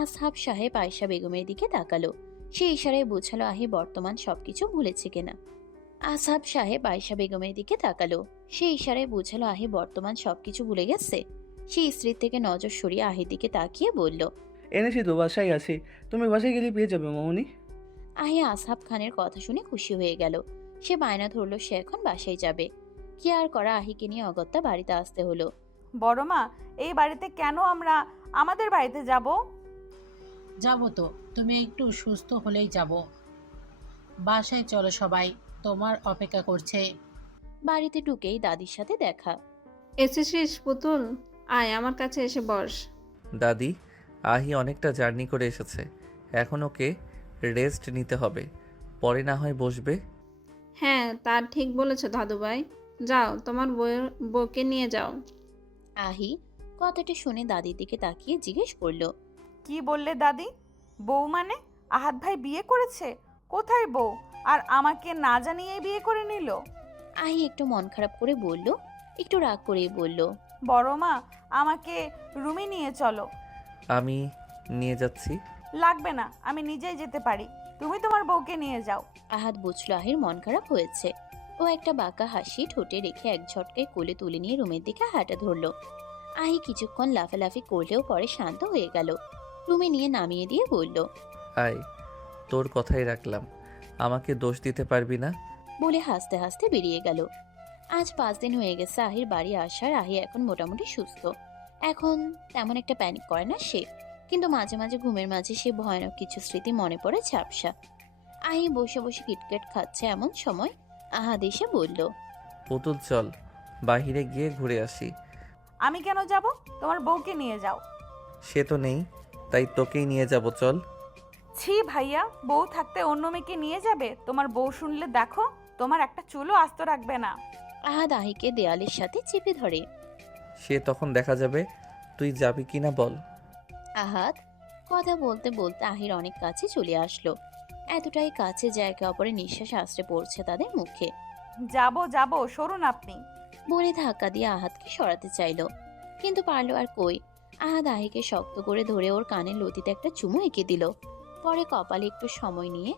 আসহাব সাহেব আয়েশা বেগমের দিকে তাকালো। সে ইশারায় বোঝালো আহি বর্তমান সবকিছু ভুলেছে কিনা। আসহাব সাহেব আয়েশা বেগমের দিকে তাকালো। সে ইশারায় বোঝালো আহি বর্তমান সবকিছু ভুলে গেছে। সে স্ত্রীর থেকে নজর সরিয়ে আহির দিকে তাকিয়ে বলল, এনেছি তো, বাসায় আছে। তুমি বাসায় গেলে পেয়ে যাবে মামনি। আহি আসহাব খানের কথা শুনে খুশি হয়ে গেল। সে বায়না ধরলো সে এখন বাসায় যাবে। কি আর করা, আহিকে নিয়ে অগত্যা বাড়িতে আসতে হলো। বড় মা, এই বাড়িতে কেন আমরা আমাদের বাড়িতে যাব? যাবো তো, তুমি একটু সুস্থ হলেই যাব। বাসায় চলো সবাই, তোমার অপেক্ষা করছে। বাড়িতে ঢুকেই দাদির সাথে দেখা। এসেছিস পুতুল? আয় আমার কাছে এসে বস। দাদি, আহি অনেকটা জার্নি করে এসেছে, এখন ওকে রেস্ট নিতে হবে, পরে না হয় বসবে। হ্যাঁ, তা ঠিক বলেছ দাদুভাই। যাও, তোমার বউকে নিয়ে যাও। আহি কথাটা শুনে দাদির দিকে তাকিয়ে জিজ্ঞেস করলো, কি বললে দাদি? বউ মানে? আহাদ ভাই বিয়ে করেছে? কোথায় বউ? আর আমাকে না জানিয়েই বিয়ে করে নিল? আহি একটু মন খারাপ করে বলল, একটু রাগ করেই বলল। বড় মা, আমাকে রুমে নিয়ে চলো। আমি নিয়ে যাচ্ছি। লাগবে না, আমি নিজেই যেতে পারি। তুমি তোমার বউকে নিয়ে যাও। আহাদ বুঝলো আহির মন খারাপ হয়েছে। ও একটা বাঁকা হাসি ঠোঁটে রেখে এক ঝটকায় কোলে তুলে নিয়ে রুমের দিকে হাঁটা ধরলো। আহি কিছুক্ষণ লাফালাফি করলেও পরে শান্ত হয়ে গেল। রুমে নিয়ে নামিয়ে দিয়ে বলল, আয়, তোর কথাই রাখলাম, আমাকে দোষ দিতে পারবি না। বলে হাসতে হাসতে বেরিয়ে গেল। আজ 5 দিন হয়ে গেছে আহির বাড়ি আসার। আহি এখন মোটামুটি সুস্থ। এখন তেমন একটা প্যানিক করে না সে, কিন্তু মাঝে মাঝে ঘুমের মাঝে সে ভয়ানক কিছু স্মৃতি মনে পড়ে ঝাপসা। আহি বসে বসে কিটকেট খাচ্ছে এমন সময় আহাদ এসে বলল, পুতুল চল, বাহিরে গিয়ে ঘুরে আসি। আমি কেন যাব? তোমার বউকে নিয়ে যাও। সে তো নেই, তাই তোকেই নিয়ে যাব, চল। ছি ভাইয়া, বউ থাকতে অন্য মেয়েকে নিয়ে যাবে? তোমার বউ শুনলে দেখো, তোমার একটা চুলও আস্ত রাখবে না। আহাদ আহিকে দেয়ালের সাথে চেপে ধরে। সে তখন দেখা যাবে, তুই যাবি কিনা বল। আহাদ কথা বলতে বলতে আহির অনেক কাছে চলে আসলো। এতটাই কাছে যে একে অপরের নিঃশ্বাস আশ্রে পড়ছে তাদের মুখে। যাব যাব, সরুন আপনি। বলে ধাক্কা দিয়ে আহাদকে সরাতে চাইলো, কিন্তু পারলো আর কই। আহাদ আহিকে শক্ত করে ধরে ওর কানের লতিতে একটা চুমু এঁকে দিল। পরে কপালে একটু সময় নিয়ে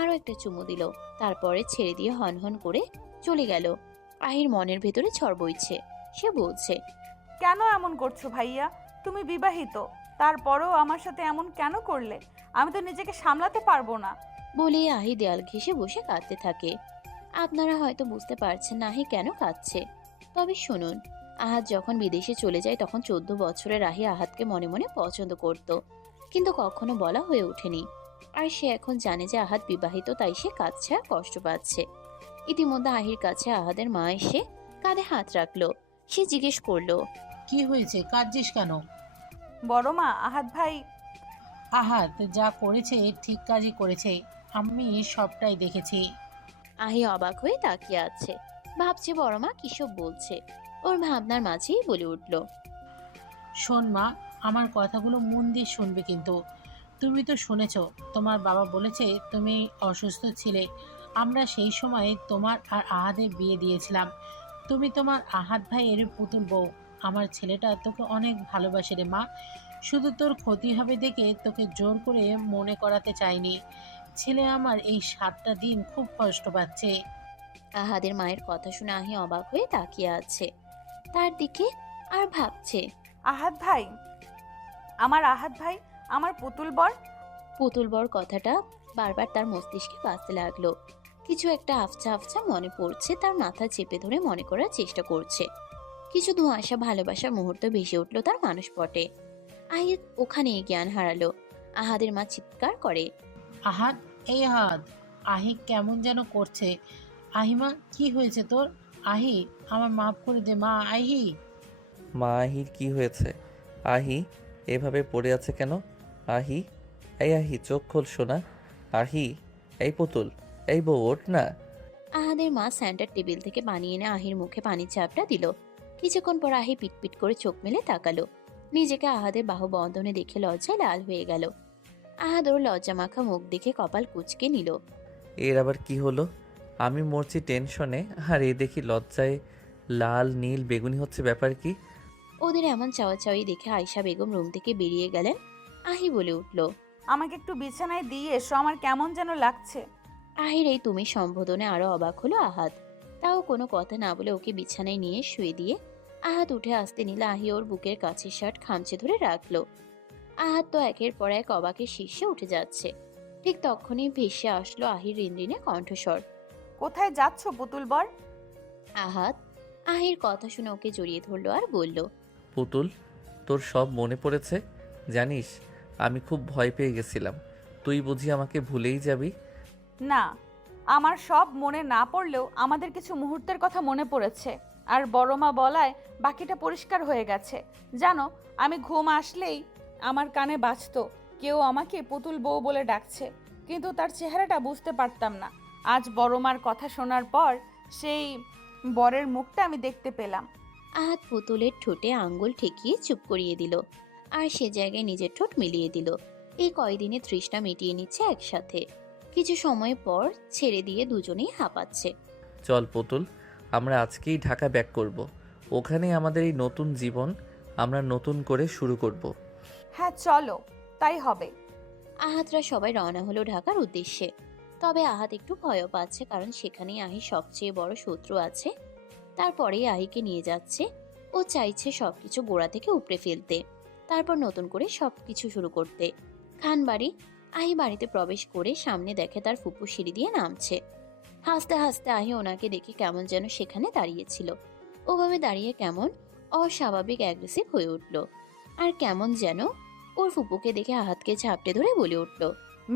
আরো একটা চুমু দিল। তারপরে ছেড়ে দিয়ে হনহন করে চলে গেল। আহির মনের ভেতরে ঝড় বইছে। সে বলছে, কেন এমন করছো ভাইয়া? তুমি বিবাহিত, তারপরেও আমার সাথে এমন কেন করলে? আমি তো নিজেকে সামলাতে পারবো না। বলে আহি দেয়াল ঘেঁষে বসে কাঁদতে থাকে। আপনারা হয়তো বুঝতে পারছেন না আহি কেন কাঁদছে। তবে শুনুন, আহাদ যখন বিদেশে চলে যায় তখন 14 বছরের আহি আহাদকে মনে মনে পছন্দ করত, কিন্তু কখনো বলা হয়ে ওঠেনি। আর সে এখন জানে যে আহাদ বিবাহিত, তাই সে কাঁদছে আর কষ্ট পাচ্ছে। ইতিমধ্যে আহির কাছে আহাদের মা এসে কাঁধে হাত রাখলো। সে জিজ্ঞেস করলো, কি হয়েছে, কাঁদছিস কেন? বড় মা, আহাদ ভাই। আহাদ যা করেছে ঠিক কাজই করেছে, আমি সবটাই দেখেছি। আহি অবাক হয়ে তাকিয়ে আছে, ভাবছে বড় মা কিসব বলছে। ওর ভাবনার মাঝেই বলে উঠল, শোন মা, আমার কথাগুলো মন দিয়ে শুনবে কিন্তু। তুমি তো শুনেছ, তোমার বাবা বলেছে তুমি অসুস্থ ছিলে। আমরা সেই সময় তোমার আর আহাদের বিয়ে দিয়েছিলাম। তুমি তোমার আহাদ ভাইয়ের পুতুল বউ। আমার ছেলেটা তোকে অনেক ভালোবাসে রে মা। শুধু তোর ক্ষতি হবে দেখে তোকে জোর করে মনে করাতে চাইনি। ছেলে আমার এই 7টা দিন খুব কষ্ট পাচ্ছে। আহাদের মায়ের কথা শুনে আহি অবাক হয়ে তাকিয়ে আছে তার দিকে আর ভাবছে, আহাদ ভাই, আমার আহাদ ভাই, আমার পুতুল বর। পুতুল বর কথাটা বারবার তার মস্তিষ্কে বাজতে লাগলো। কিছু একটা আফছা আফছা মনে পড়ছে, তার মাথা চেপে ধরে মনে করার চেষ্টা করছে। কিছু ধোঁয়াশা ভালোবাসার মুহূর্ত ভেসে উঠলো তার মানসপটে। আহি ওখানে জ্ঞান হারালো। আহাদের মা চিৎকার করে, আহাদ, এই আহাদ। আহি কেমন যেন করছে। আহিমা, কি হয়েছে তোর? আহি, আমার মাফ করে দে মা। আহি। মা, আহির কি হয়েছে? আহি এভাবে পড়ে আছে কেন? আহি, এই আহি, চোখ খোল সোনা। আহি, এই পুতুল, এই বউ, ওঠ না। আহাদের মা সেন্টার টেবিল থেকে পানি এনে আহির মুখে পানির চাপটা দিল। কিছুক্ষণ পর আহি পিটপিট করে চোখ মেলে তাকালো। নিজেকে আহাদের বাহু বন্ধনে দেখে লজ্জায় লাল হয়ে গেল। আহাদ ওর লজ্জা মাখা মুখ দেখে কপাল কুঁচকে নিল। এর আবার কি হলো? আমি মরছি টেনশনে, আর এ দেখি লজ্জায় লাল নীল বেগুনি হচ্ছে, ব্যাপার কি? ওদের এমন চাওয়াচাওয়ি দেখে আয়শা বেগম রুম থেকে বেরিয়ে গেলেন। আহি বলে উঠল, আমাকে একটু বিছানায় দিয়ে এসো, আমার কেমন যেন লাগছে। আহির এই তুমি সম্বোধনে আরো অবাক হলো আহাদ। তাও কোনো কথা না বলে ওকে বিছানায় নিয়ে শুয়ে দিয়ে আহাদ উঠে আসতে নিলে আহি ওর বুকের কাছে শার্ট খামচে ধরে রাখলো। আহাদ তো একের পর এক অবাকের শীর্ষে উঠে যাচ্ছে। ঠিক তখনই ভেসে আসলো আহির রিনরিনে কণ্ঠস্বর, কোথায় যাচ্ছ পুতুল বর? আহাদ আহির কথা শুনে ওকে জড়িয়ে ধরলো আর বলল, পুতুল, তোর সব মনে পড়েছে? জানিস, আমি খুব ভয় পেয়ে গেছিলাম। তুই বুঝি আমাকে ভুলেই যাবি? না, আমার সব মনে না পড়লেও আমাদের কিছু মুহূর্তের কথা মনে পড়েছে। আর বড় মা বলায় বাকিটা পরিষ্কার হয়ে গেছে। জানো, আমি ঘুম আসলেই আমার কানে বাজতো কেউ আমাকে পুতুল বউ বলে ডাকছে, কিন্তু তার চেহারাটা বুঝতে পারতাম না। আজ বড় মার কথা শোনার পর সেই বরের মুখটা আমি দেখতে পেলাম। আহাদ পুতুলের ঠোঁটে আঙ্গুল ঠেকিয়ে চুপ করিয়ে দিল আর সে জায়গায় নিজের ঠোঁট মিলিয়ে দিল। এই কয়দিনে তৃষ্ণা মিটিয়ে নিচ্ছে একসাথে। কিছু সময় পর ছেড়ে দিয়ে দুজনেই হাঁপাচ্ছে। চল পুতুল, আমরা আজকেই ঢাকা ব্যাক করব। ওখানে আমাদের এই নতুন জীবন আমরা নতুন করে শুরু করব। হ্যাঁ চলো, তাই হবে। আহাতরা সবাই রওনা হলো ঢাকার উদ্দেশ্যে। তবে আহাত একটু ভয়ও পাচ্ছে, কারণ সেখানেই আহির সবচেয়ে বড় শত্রু আছে। তারপরেই আহিকে নিয়ে যাচ্ছে। ও চাইছে সবকিছু গোড়া থেকে উপড়ে ফেলতে, তারপর নতুন করে সবকিছু শুরু করতে। খানবাড়ি। আহি বাড়িতে প্রবেশ করে সামনে দেখে তার ফুপু সিঁড়ি দিয়ে নামছে। হাসতে হাসতে আহি ওনাকে দেখে কেমন যেন সেখানে দাঁড়িয়েছিল। ওভাবে দাঁড়িয়ে কেমন অস্বাভাবিক অ্যাগ্রেসিভ হয়ে উঠল। আর কেমন যেন ওর ফুপুকে দেখে আহাতকে ঝাপটে ধরে বলে উঠল,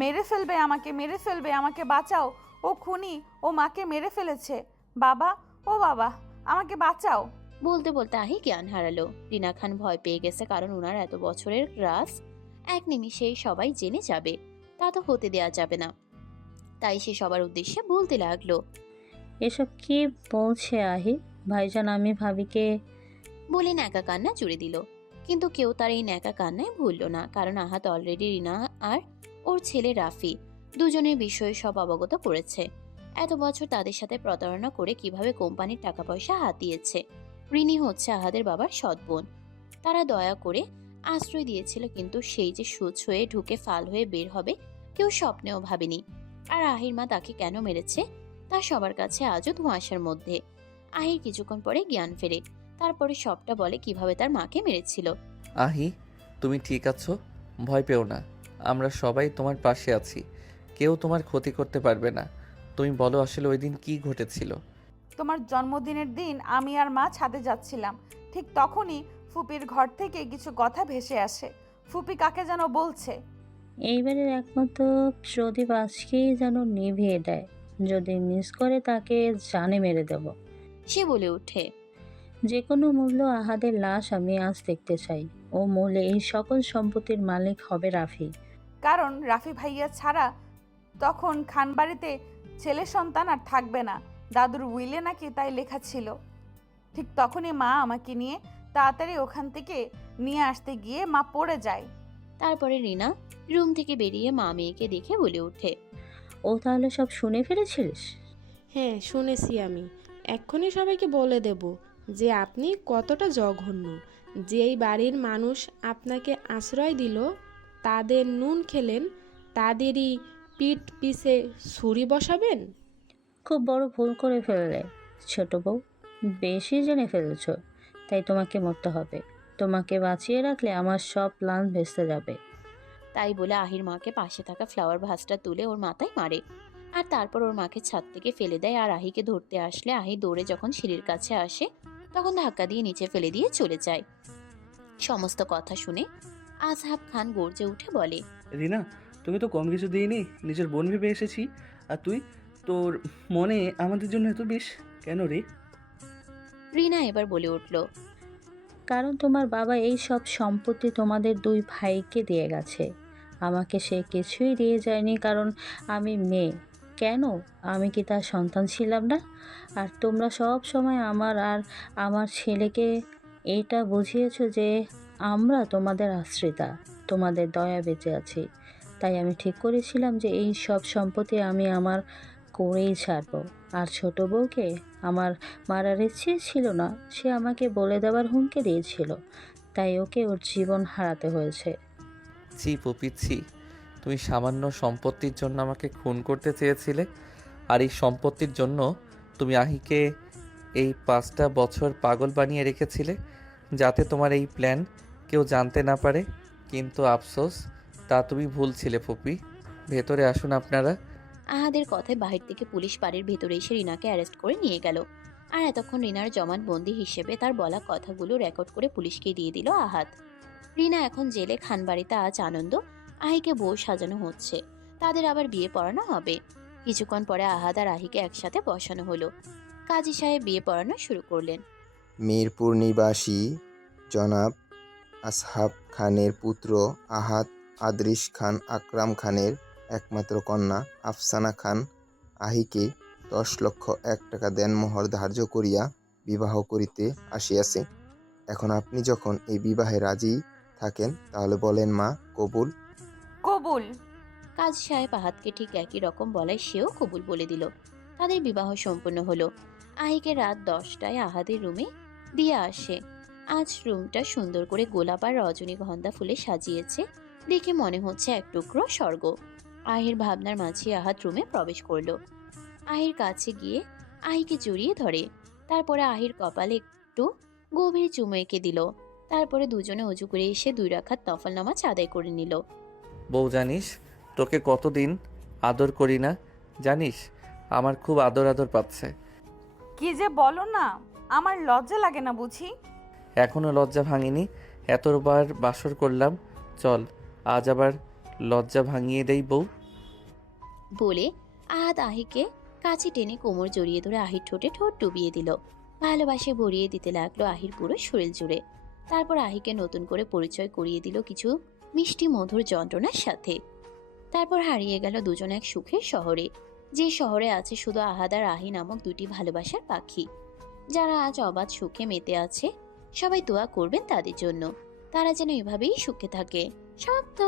মেরে ফেলবে আমাকে, মেরে ফেলবে আমাকে, বাঁচাও, ও খুনি, ও মাকে মেরে ফেলেছে, বাবা, ও বাবা, আমাকে বাঁচাও। বলতে বলতে আহি জ্ঞান হারালো। রিনা খান ভয় পেয়ে গেছে, কারণ ওনার এত বছরের রাজ এক নিমিষেই সবাই জেনে যাবে, তা তো হতে দেয়া যাবে না। তাই সে সবার উদ্দেশ্যে বলতে লাগলো, এসব কি বলছে আহি? ভাইজান, আমি ভাবিকে বলে ন্যাকা কান্না জুড়ে দিল। কিন্তু কেউ তার এই ন্যাকা কান্নায় ভুলল না, কারণ আহাত অলরেডি রিনা আর ওর ছেলে রাফি দুজনের বিষয়ে সব অবগত করেছে। এত বছর তাদের সাথে প্রতারণা করে কিভাবে কোম্পানির টাকা পয়সা হাতিয়েছে। রিনি হচ্ছে আহাদের বাবার সৎ বোন। তারা দয়া করে আশ্রয় দিয়েছিল, কিন্তু সেই যে সুচ হয়ে ঢুকে ফাল হয়ে বের হবে কেউ স্বপ্নেও ভাবেনি। আর আহির মা তাকে কেন মেরেছে তা সবার কাছে আজও ধোঁয়াশার মধ্যে। আহির কিছুক্ষণ পরে জ্ঞান ফেরে, তারপরে সবটা বলে কিভাবে তার মাকে মেরেছিল। আহি, তুমি ঠিক আছো? ভয় পেও না, আমরা সবাই তোমার পাশে আছি। কেউ তোমার ক্ষতি করতে পারবে না। তুমি বলো আসলে ওই দিন কি ঘটেছিল? তোমার জন্মদিনের দিন আমি আর মা ছাদে যাচ্ছিলাম। ঠিক তখনই ফুপির ঘর থেকে কিছু কথা ভেসে আসে। ফুপি কাকে যেন বলছে। এইবারের একমাত্র প্রদীপ আজকেই যেন নিভিয়ে দেয়। যদি মিস করে তাকে জানে মেরে দেব। সে বলে ওঠে, যে কোনো মূল্য আহাদের লাশ আমি আজ দেখতে চাই। ও মূল্যে এই সকল সম্পত্তির মালিক হবে রাফি। কারণ রাফি ভাইয়া ছাড়া তখন খানবাড়িতে ছেলে সন্তান আর থাকবে না। দাদুর উইলে নাকি তাই লেখা ছিল। ঠিক তখনই মা আমাকে নিয়ে তাড়াতাড়ি ওখান থেকে নিয়ে আসতে গিয়ে মা পড়ে যায়। তারপরে রিনা রুম থেকে বেরিয়ে মা মেয়েকে দেখে বলে ওঠে, ও তাহলে সব শুনে ফেলেছিলিস? হ্যাঁ, শুনেছি আমি। এক্ষুনি সবাইকে বলে দেব যে আপনি কতটা জঘন্য। যেই বাড়ির মানুষ আপনাকে আশ্রয় দিল, তাদের নুন খেলেন, তাদেরই পিঠ পিছে ছুরি বসাবেন। খুব বড় ভুল করে ফেললে ছোট বউ। বেশি জেনে ফেলেছ, তাই তোমাকে মরতে হবে। তোমাকে বাঁচিয়ে রাখলে আমার সব প্ল্যান ভেস্তে যাবে। তাই বলে আহির মাকে পাশে থাকা ফ্লাওয়ার ভাসটা তুলে ওর মাথায় মারে। আর তারপর ওর মাকে ছাদ থেকে ফেলে দেয়। আর আহিকে ধরতে আসলে আহি দৌড়ে যখন সিঁড়ির কাছে আসে তখন ধাক্কা দিয়ে নিচে ফেলে দিয়ে চলে যায়। সমস্ত কথা শুনে আজহাব খান গর্জে উঠে বলে, রিনা, তোকে তো কম কিছু দিইনি, নিজের বোন ভেবে এসেছি। আর তুই, তোর মনে আমাদের জন্য এত বেশ কেন রে? রিনা এবার বলে উঠল, কারণ তোমার বাবা এই সব সম্পত্তি তোমাদের দুই ভাইকে দিয়ে গেছে। আমাকে সে কিছুই দিয়ে যায়নি, কারণ আমি মেয়ে। কেন, আমি কি তার সন্তান ছিলাম না? আর তোমরা সব সময় আমার আর আমার ছেলেকে এটা বুঝিয়েছো যে আমরা তোমাদের আশ্রিতা, তোমাদের দয়া বেঁচে আছি। তাই আমি ঠিক করেছিলাম যে এই সব সম্পত্তি আমি আমার করেই ছাড়বো। আর ছোট বউকে আমার মারার ইচ্ছে ছিল না, সে আমাকে বলে দেওয়ার হুমকি দিয়েছিল, তাই ওকে ওর জীবন হারাতে হয়েছে। ছি পপি, ছি। তুমি সামান্য সম্পত্তির জন্য আমাকে খুন করতে চেয়েছিলে, আর এই সম্পত্তির জন্য তুমি আহিকে এই 5টা বছর পাগল বানিয়ে রেখেছিলে, যাতে তোমার এই প্ল্যান কেউ জানতে না পারে। কিন্তু আফসোস, তা তুমি ভুল ছিলে পপি। ভেতরে আসুন আপনারা। আহাদের কথায় বাহির থেকে পুলিশ বাড়ির ভেতরে এসে রিনাকে অ্যারেস্ট করে নিয়ে গেল। আর এতক্ষণ রিনার জমানবন্দি হিসেবে তার বলা কথাগুলো রেকর্ড করে পুলিশকে দিয়ে দিল আহাদ। রিনা এখন জেলে। খানবাড়িতে আজ আনন্দ। আহিকে বউ সাজানো হচ্ছে, তাদের আবার বিয়ে পড়ানো হবে। কিছুক্ষণ পরে আহাদ আর আহিকে একসাথে বসানো হলো। কাজী সাহেব বিয়ে পড়ানো শুরু করলেন। মিরপুর নিবাসী জনাব আসহাব খানের পুত্র আহাদ আদরিস খান আকরাম খানের একমাত্র কন্যা আফসানা খান আহিকে 10,01,000 টাকা দেনমোহর ধার্য করিয়া বিবাহ করিতে আসিয়াছে। এখন আপনি যখন এই বিবাহে রাজি থাকেন, তাহলে বলেন মা, কবুল? কবুল। কাজ সাহেব আহাদকে ঠিক একই রকম বলায় সেও কবুল বলে দিল। তাদের বিবাহ সম্পন্ন হলো। আহিকে রাত 10টায় আহাদের রুমে দিয়ে আসে। আজ রুমটা সুন্দর করে গোলাপ আর রজনীগন্ধা ফুলে সাজিয়েছে, দেখে মনে হচ্ছে এক টুকরো স্বর্গ। আহির ভাবনার মাঝে আহাদ রুমে প্রবেশ করলো। আহির কাছে গিয়ে আহিকে জড়িয়ে ধরে, তারপরে আহির কপালে একটু গভীর চুমু এঁকে দিল। তারপরে দুজনে উজু করে এসে 2 রাকাত নফল নামাজ আদায় করে নিল। বউ জানিস তোকে কতদিন আদর করি না, জানিস আমার খুব আদর আদর পাচ্ছে। কি যে বলো না, আমার লজ্জা লাগে না বুঝি? এখনো লজ্জা ভাঙিনি, এতবার বাসর করলাম, চল আজ আবার লজ্জা ভাঙিয়ে দেই বউ। বলে আহাদ আহিকে কাছে টেনে কোমর জড়িয়ে ধরে আহির ঠোঁটে ঠোঁট ডুবিয়ে দিল। ভালোবাসে ভরিয়ে দিতে লাগলো আহির পুরো শরীর জুড়ে। তারপর আহিকে নতুন করে পরিচয় করিয়ে দিল কিছু মিষ্টি মধুর যন্ত্রণার সাথে। তারপর হারিয়ে গেল দুজন এক সুখের শহরে, যে শহরে আছে শুধু আহাদ আর আহি নামক 2টি ভালোবাসার পাখি, যারা আজ অবাধ সুখে মেতে আছে। সবাই দোয়া করবেন তাদের জন্য, তারা যেন এভাবেই সুখে থাকে। সমাপ্ত।